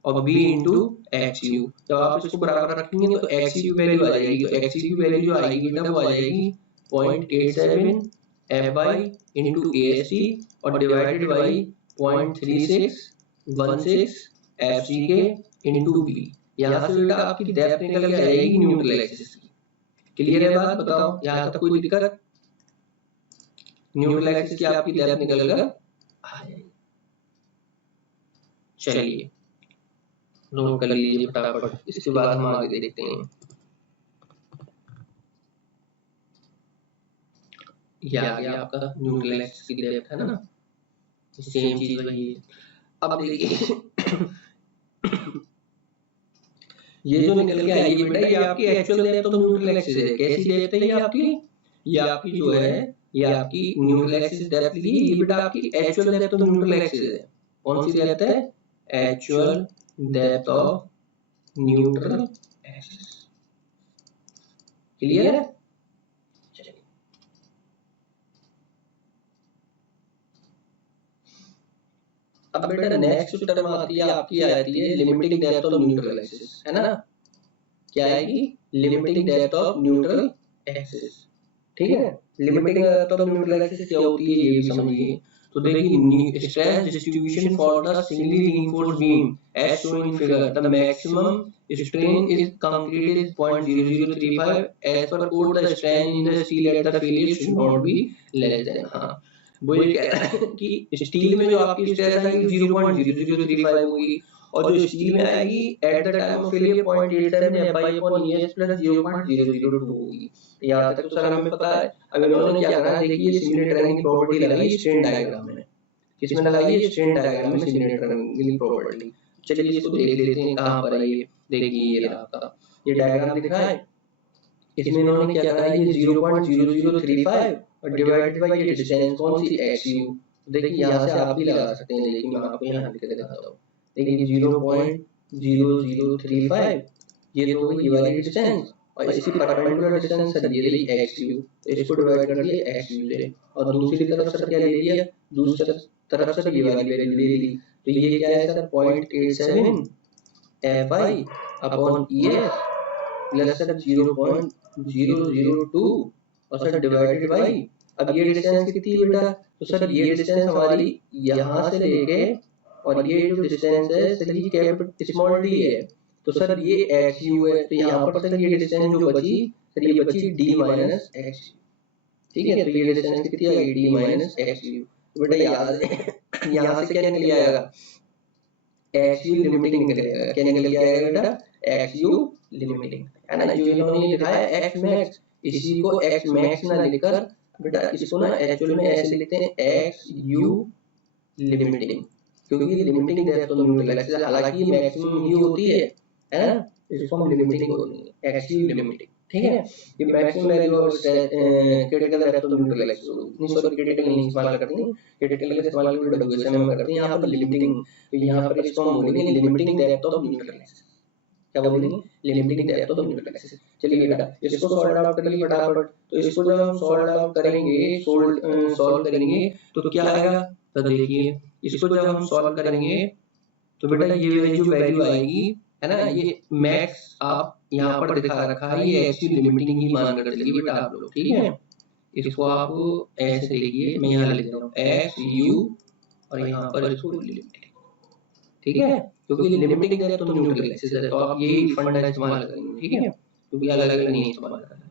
और B into XU। जब आप इसको बराबर रखेंगे तो XU वैल्यू आ जाएगी, तो XU वैल्यू जो आएगी बेटा वो आ जाएगी 0.87 Fy into AST और divided by 0.3616 FCK into B। यहाँ से बेटा आपकी डेप्थ निकल के आएगी न्यूट्रल एक्सिस की। क्लियर है बात, बताओ यहाँ तक कोई दिक्कत? न्यूट्रल एक्सिस की आपकी डेप्थ निकल कर आ जाएगी। चलिए नोट कर लीजिए फटाफट, इसके बाद हम आगे देखते हैं। ये आ गया आपका न्यूट्रल एक्सिस की डेप्थ, है ना, सेम चीज वही है। अब देखिए ये जो निकल के आई बेटा ये आपकी actual depth of neutral axis है। कैसी डेप्थ है ये आपकी जो है ये आपकी न्यूट्रल एक्सिस डेप्थ ली, ये बेटा आपकी actual depth of neutral axis है। कौन सी डेप्थ है? Actual depth of neutral axis. Clear है? अब बेटा नेक्स्ट टर्म आती है आपकी आती है limiting depth of neutral axis, है ना, क्या आएगी? Limiting depth of neutral axis, ठीक है। Limiting depth of neutral axis क्या होती है ये भी समझिए। तो देखिए stress distribution for the singly reinforced beam as shown in figure, the maximum strain is concrete is 0.0035 as per code the strain in the steel at the failure should not be less than. हां वो ये कह रहा है कि steel में जो आपकी स्ट्रेस आएगी 0.0035 होगी और जो स्टील में आएगी at the time of failure 0.87 Fy/Es plus 0.002 होगी। यहाँ तक तो सर हमें पता है। अब इन्होंने क्या करा है, देखिए सिमुलेटेड रनिंग की प्रॉपर्टी लगाई स्ट्रेन डायग्राम में। किसमें लगाई है? स्ट्रेन डायग्राम में सिमुलेटेड रनिंग की प्रॉपर्टी। चलिए इसको देख लेते हैं कहाँ पर है ये। देखिए ये आपका ये डायग्राम दिख रहा है, इसमें इन्होंने क्या करा है, ये 0.0035 और डिवाइडेड बाय ये डिस्टेंस कौन सी XU। देखिए यहाँ से आप भी लगा सकते हैं, लेकिन मैं आपको यहाँ लिख के दिखाता हूँ। देखिए 0.0035 ये तो ये वाली डिस्टेंस और इसकी परपेंडिकुलर डिस्टेंस सर ये रही XU, तो इसको डिवाइड कर दिया XU से और दूसरी तरफ सर क्या ले लिया, दूसरी तरफ सर ये वाली वैल्यू ले ली। तो ये क्या है सर 0.87 Fy/Es प्लस सर 0.002 और सर डिवाइडेड बाई, अब ये डिस्टेंस कितनी है बेटा, तो सर ये डिस्टेंस हमारी यहाँ से लेके और ये जो डिस्टेंस है सर ये कैपिटल स्मॉल d है, तो सर ये XU है। तो यहाँ पर सर ये डिस्टेंस जो बची सर ये बची d माइनस XU, ठीक है। तो ये डिस्टेंस कितनी आ गई d माइनस XU। बेटा यहाँ से क्या निकल आएगा, XU लिमिटिंग निकल आएगा। क्या निकल के आएगा बेटा? XU लिमिटिंग, है ना। जो इन्होंने लिखा है X मैक्स, इसी को X मैक्स ना लिखकर बेटा इसको ना एक्चुअल में ऐसे लिखते हैं XU लिमिटिंग, क्योंकि limiting depth of neutral axis हालांकि मैक्सिमम ही होती है है ना, इसको हम लिमिटिंग बोलेंगे, एक्सक्लूसिव लिमिटिंग, ठीक है। ये maximum value of critical depth of neutral axis होगी, नहीं सॉरी क्रिटिकल नहीं इस्तेमाल करते हैं, क्रिटिकल का इस्तेमाल WSM में करते हैं, यहाँ पर लिमिटिंग, तो यहाँ पर इसको हम बोलेंगे limiting depth of neutral axis, क्या बोलेंगे, limiting depth of neutral axis. चलिए बेटा इसको सॉल्व आउट कर लीजिए फटाफट। तो इसको जब हम सॉल्व आउट करेंगे, सॉल्व करेंगे तो क्या आएगा, तो देखिए इसको जब हम सॉल्व करेंगे तो बेटा ये जो वैल्यू आएगी है ना, ये मैक्स आप यहाँ पर दिखा रखा है, ये एक्चुअली लिमिटिंग ही मान कर चलिए बेटा आप लोग, ठीक है। इसको आप ऐसे लिखिए, मैं यहाँ लिख रहा हूँ एक्स यू और यहाँ पर इसको लिमिटिंग, ठीक है, क्योंकि limiting depth of neutral axis है, तो आप यही फंडा इस्तेमाल करेंगे, ठीक है, क्योंकि अलग अलग नहीं इस्तेमाल करना।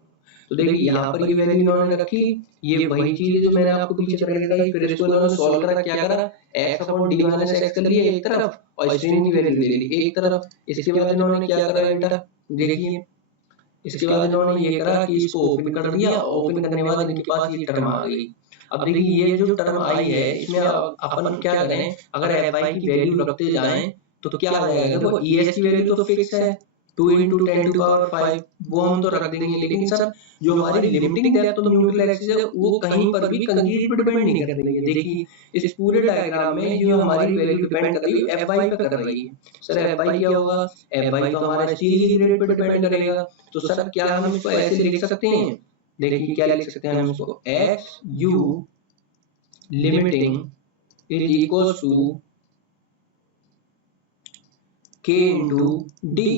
तो देखिए यहाँ पर ये वैल्यू इन्होंने रखी, ये वही चीज है जो मैंने आपको पीछे पढ़ाई बताई, फिर इसको इन्होंने सॉल्व करा, क्या करा, x upon d minus x कर लिए एक तरफ और स्ट्रेन की वैल्यू ले ली एक तरफ। इसके बाद इन्होंने क्या करा बेटा, देखिए इसके बाद इन्होंने ये करा कि इसको ओपन कर दिया, ओपन करने के बाद इनके पास ये टर्म आ गई। अब देखिए ये जो टर्म आई है इसमें अपन क्या करें, अगर fy की वैल्यू रखते जाएं तो क्या आ जाएगा, देखो es की वैल्यू तो फिक्स है 2 × 10⁵ वो हम तो रख देंगे, लेकिन सर जो हमारी limiting depth of neutral axis है वो कहीं पर भी कंक्रीट पर डिपेंड नहीं कर रही है। देखिए इस पूरे डायग्राम में जो हमारी वैल्यू डिपेंड कर रही है fy पे कर रही है। सर fy क्या होगा, fy तो हमारा स्टील की ग्रेड पर डिपेंड करेगा, तो सर क्या हम इसको ऐसे लिख सकते हैं, देखिए क्या लिख सकते हैं हम इसको, x u limiting is equal to k × d।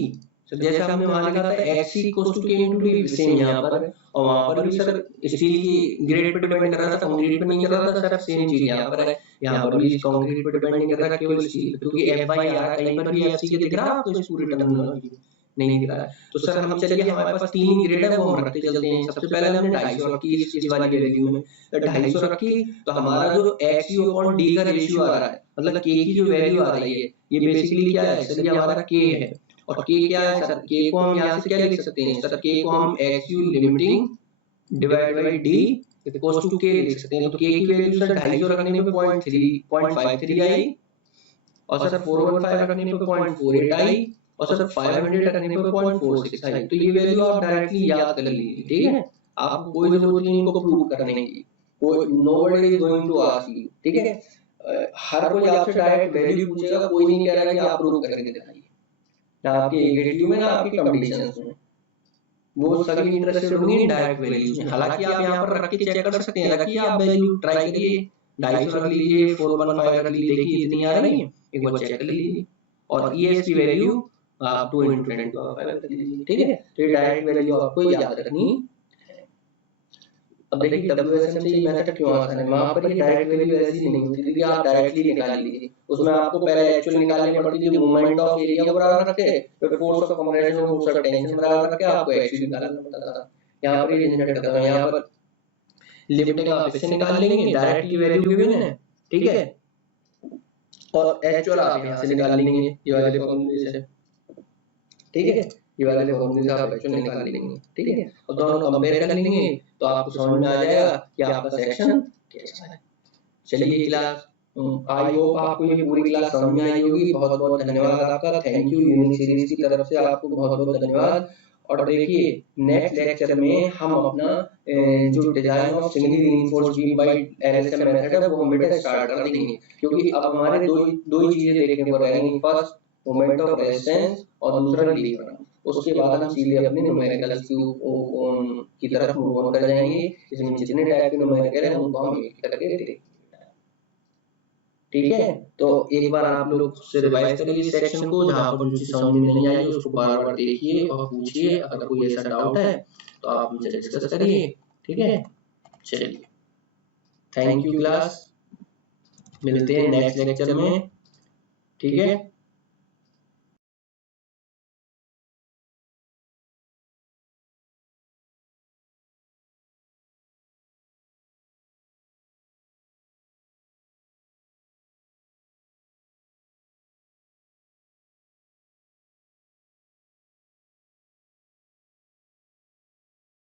जैसा हमने वहां लिखा था x equal to k × d, same यहाँ पर, और वहां पर भी सर स्टील की ग्रेड पर डिपेंड कर रहा था, कंक्रीट पर नहीं कर रहा था, सर सेम चीज यहाँ पर है, यहाँ पर भी कंक्रीट पर डिपेंड नहीं कर रहा, केवल स्टील, क्योंकि fy आ रहा है कहीं पर भी fc के दिख रहा है आपको इस पूरी टर्मिनोलॉजी नहीं दिख रहा है। तो सर हम चलिए हमारे पास 3 ही ग्रेड है वो हम रखते चलते हैं। सबसे पहले हमने 250 रखी इस वाली वैल्यू में, 250 रखी तो हमारा जो xu अपॉन d का रेशियो आ रहा है, मतलब k की जो वैल्यू आ रही है ये बेसिकली क्या है सर, ये हमारा k है, और k क्या है सर, k को हम यहाँ से क्या लिख सकते हैं सर, k को हम xu limiting divide by d equals to k लिख सकते हैं। तो k की वैल्यू सर 250 रखने पे 0.53 आई, और सर 415 रखने पे 0.48 आई, और सर 500 रखने पे 0.46 आई। तो ये वैल्यू आप डायरेक्टली याद कर लीजिए, ठीक है, आपको कोई जरूरत नहीं इनको प्रूव करने की, कोई nobody is going to ask you, ठीक है, हर कोई आपसे डायरेक्ट वैल्यू पूछेगा, कोई नहीं कह रहा कि आप प्रूव करके दिखाइए, ना आपके एग्रेटिव में ना आपके कंपटीशंस में, वो सभी इंटरेस्टेड होंगे डायरेक्ट वैल्यूज में। हालांकि आप यहाँ पर रख के चेक कर सकते हैं, रखिए आप वैल्यू ट्राई करिए, 250 रख लीजिए, 415 रख लीजिए, देखिए इतनी आ रही है, एक बार चेक कर लीजिए, और ES की वैल्यू आप 2 × 10⁵ कर लीजिए, ठीक है। तो ये डायरेक्ट वैल्यू आपको याद रखनी है। अब देखिए WSM से ये मेथड क्यों आसान है, वहां पर ये डायरेक्ट वैल्यू ऐसी नहीं होती थी कि आप डायरेक्टली निकाल लीजिए, उसमें आपको पहले एक्चुअल निकालनी पड़ती थी, मूवमेंट ऑफ एरिया को बराबर रखे, फिर फोर्स ऑफ कंप्रेशन और फोर्स ऑफ टेंशन बराबर रखे, आपको एक्चुअली निकालना पड़ता था। यहाँ पर ये झंझट खत्म है, यहाँ पर लिमिटिंग आप इससे निकाल लेंगे, डायरेक्टली वैल्यू गिवन है, ठीक है, और एक्चुअल आप यहाँ से निकाल लेंगे ये वाले फॉर्मूले से, ठीक है, ये वाले फॉर्मूले से आप एक्चुअल निकाल लेंगे, ठीक है, और दोनों कंपेयर कर लेंगे तो आपको समझ में आ जाएगा कि आपका सेक्शन कैसा है। चलिए क्लास, आई होप आपको ये पूरी क्लास समझ में आई होगी। बहुत बहुत धन्यवाद आपका, थैंक यू, यूनिक सीरीज की तरफ से आपको बहुत बहुत धन्यवाद। और देखिए नेक्स्ट लेक्चर में हम अपना जो design of singly reinforced beam by LSM method है वो हम बेटा स्टार्ट कर देंगे, क्योंकि अब हमारे दो ही चीजें देखने को रहेंगी, फर्स्ट मोमेंट ऑफ रेजिस्टेंस और दूसरा लीवर। उसके बाद हम सीधे अपने न्यूमेरिकल्स की तरफ मूव ऑन कर जाएंगे। इसमें जितने टाइप के न्यूमेरिकल हैं उनको हम एक करके देखेंगे, ठीक है। तो एक बार आप लोग से रिवाइज कर लीजिए सेक्शन को, जहां पर जो चीज समझ में नहीं आई उसको बार बार देखिए और पूछिए, अगर कोई ऐसा डाउट है तो आप मुझे डिस्कस करिए, ठीक है। चलिए थैंक यू क्लास, मिलते हैं नेक्स्ट लेक्चर में, ठीक है।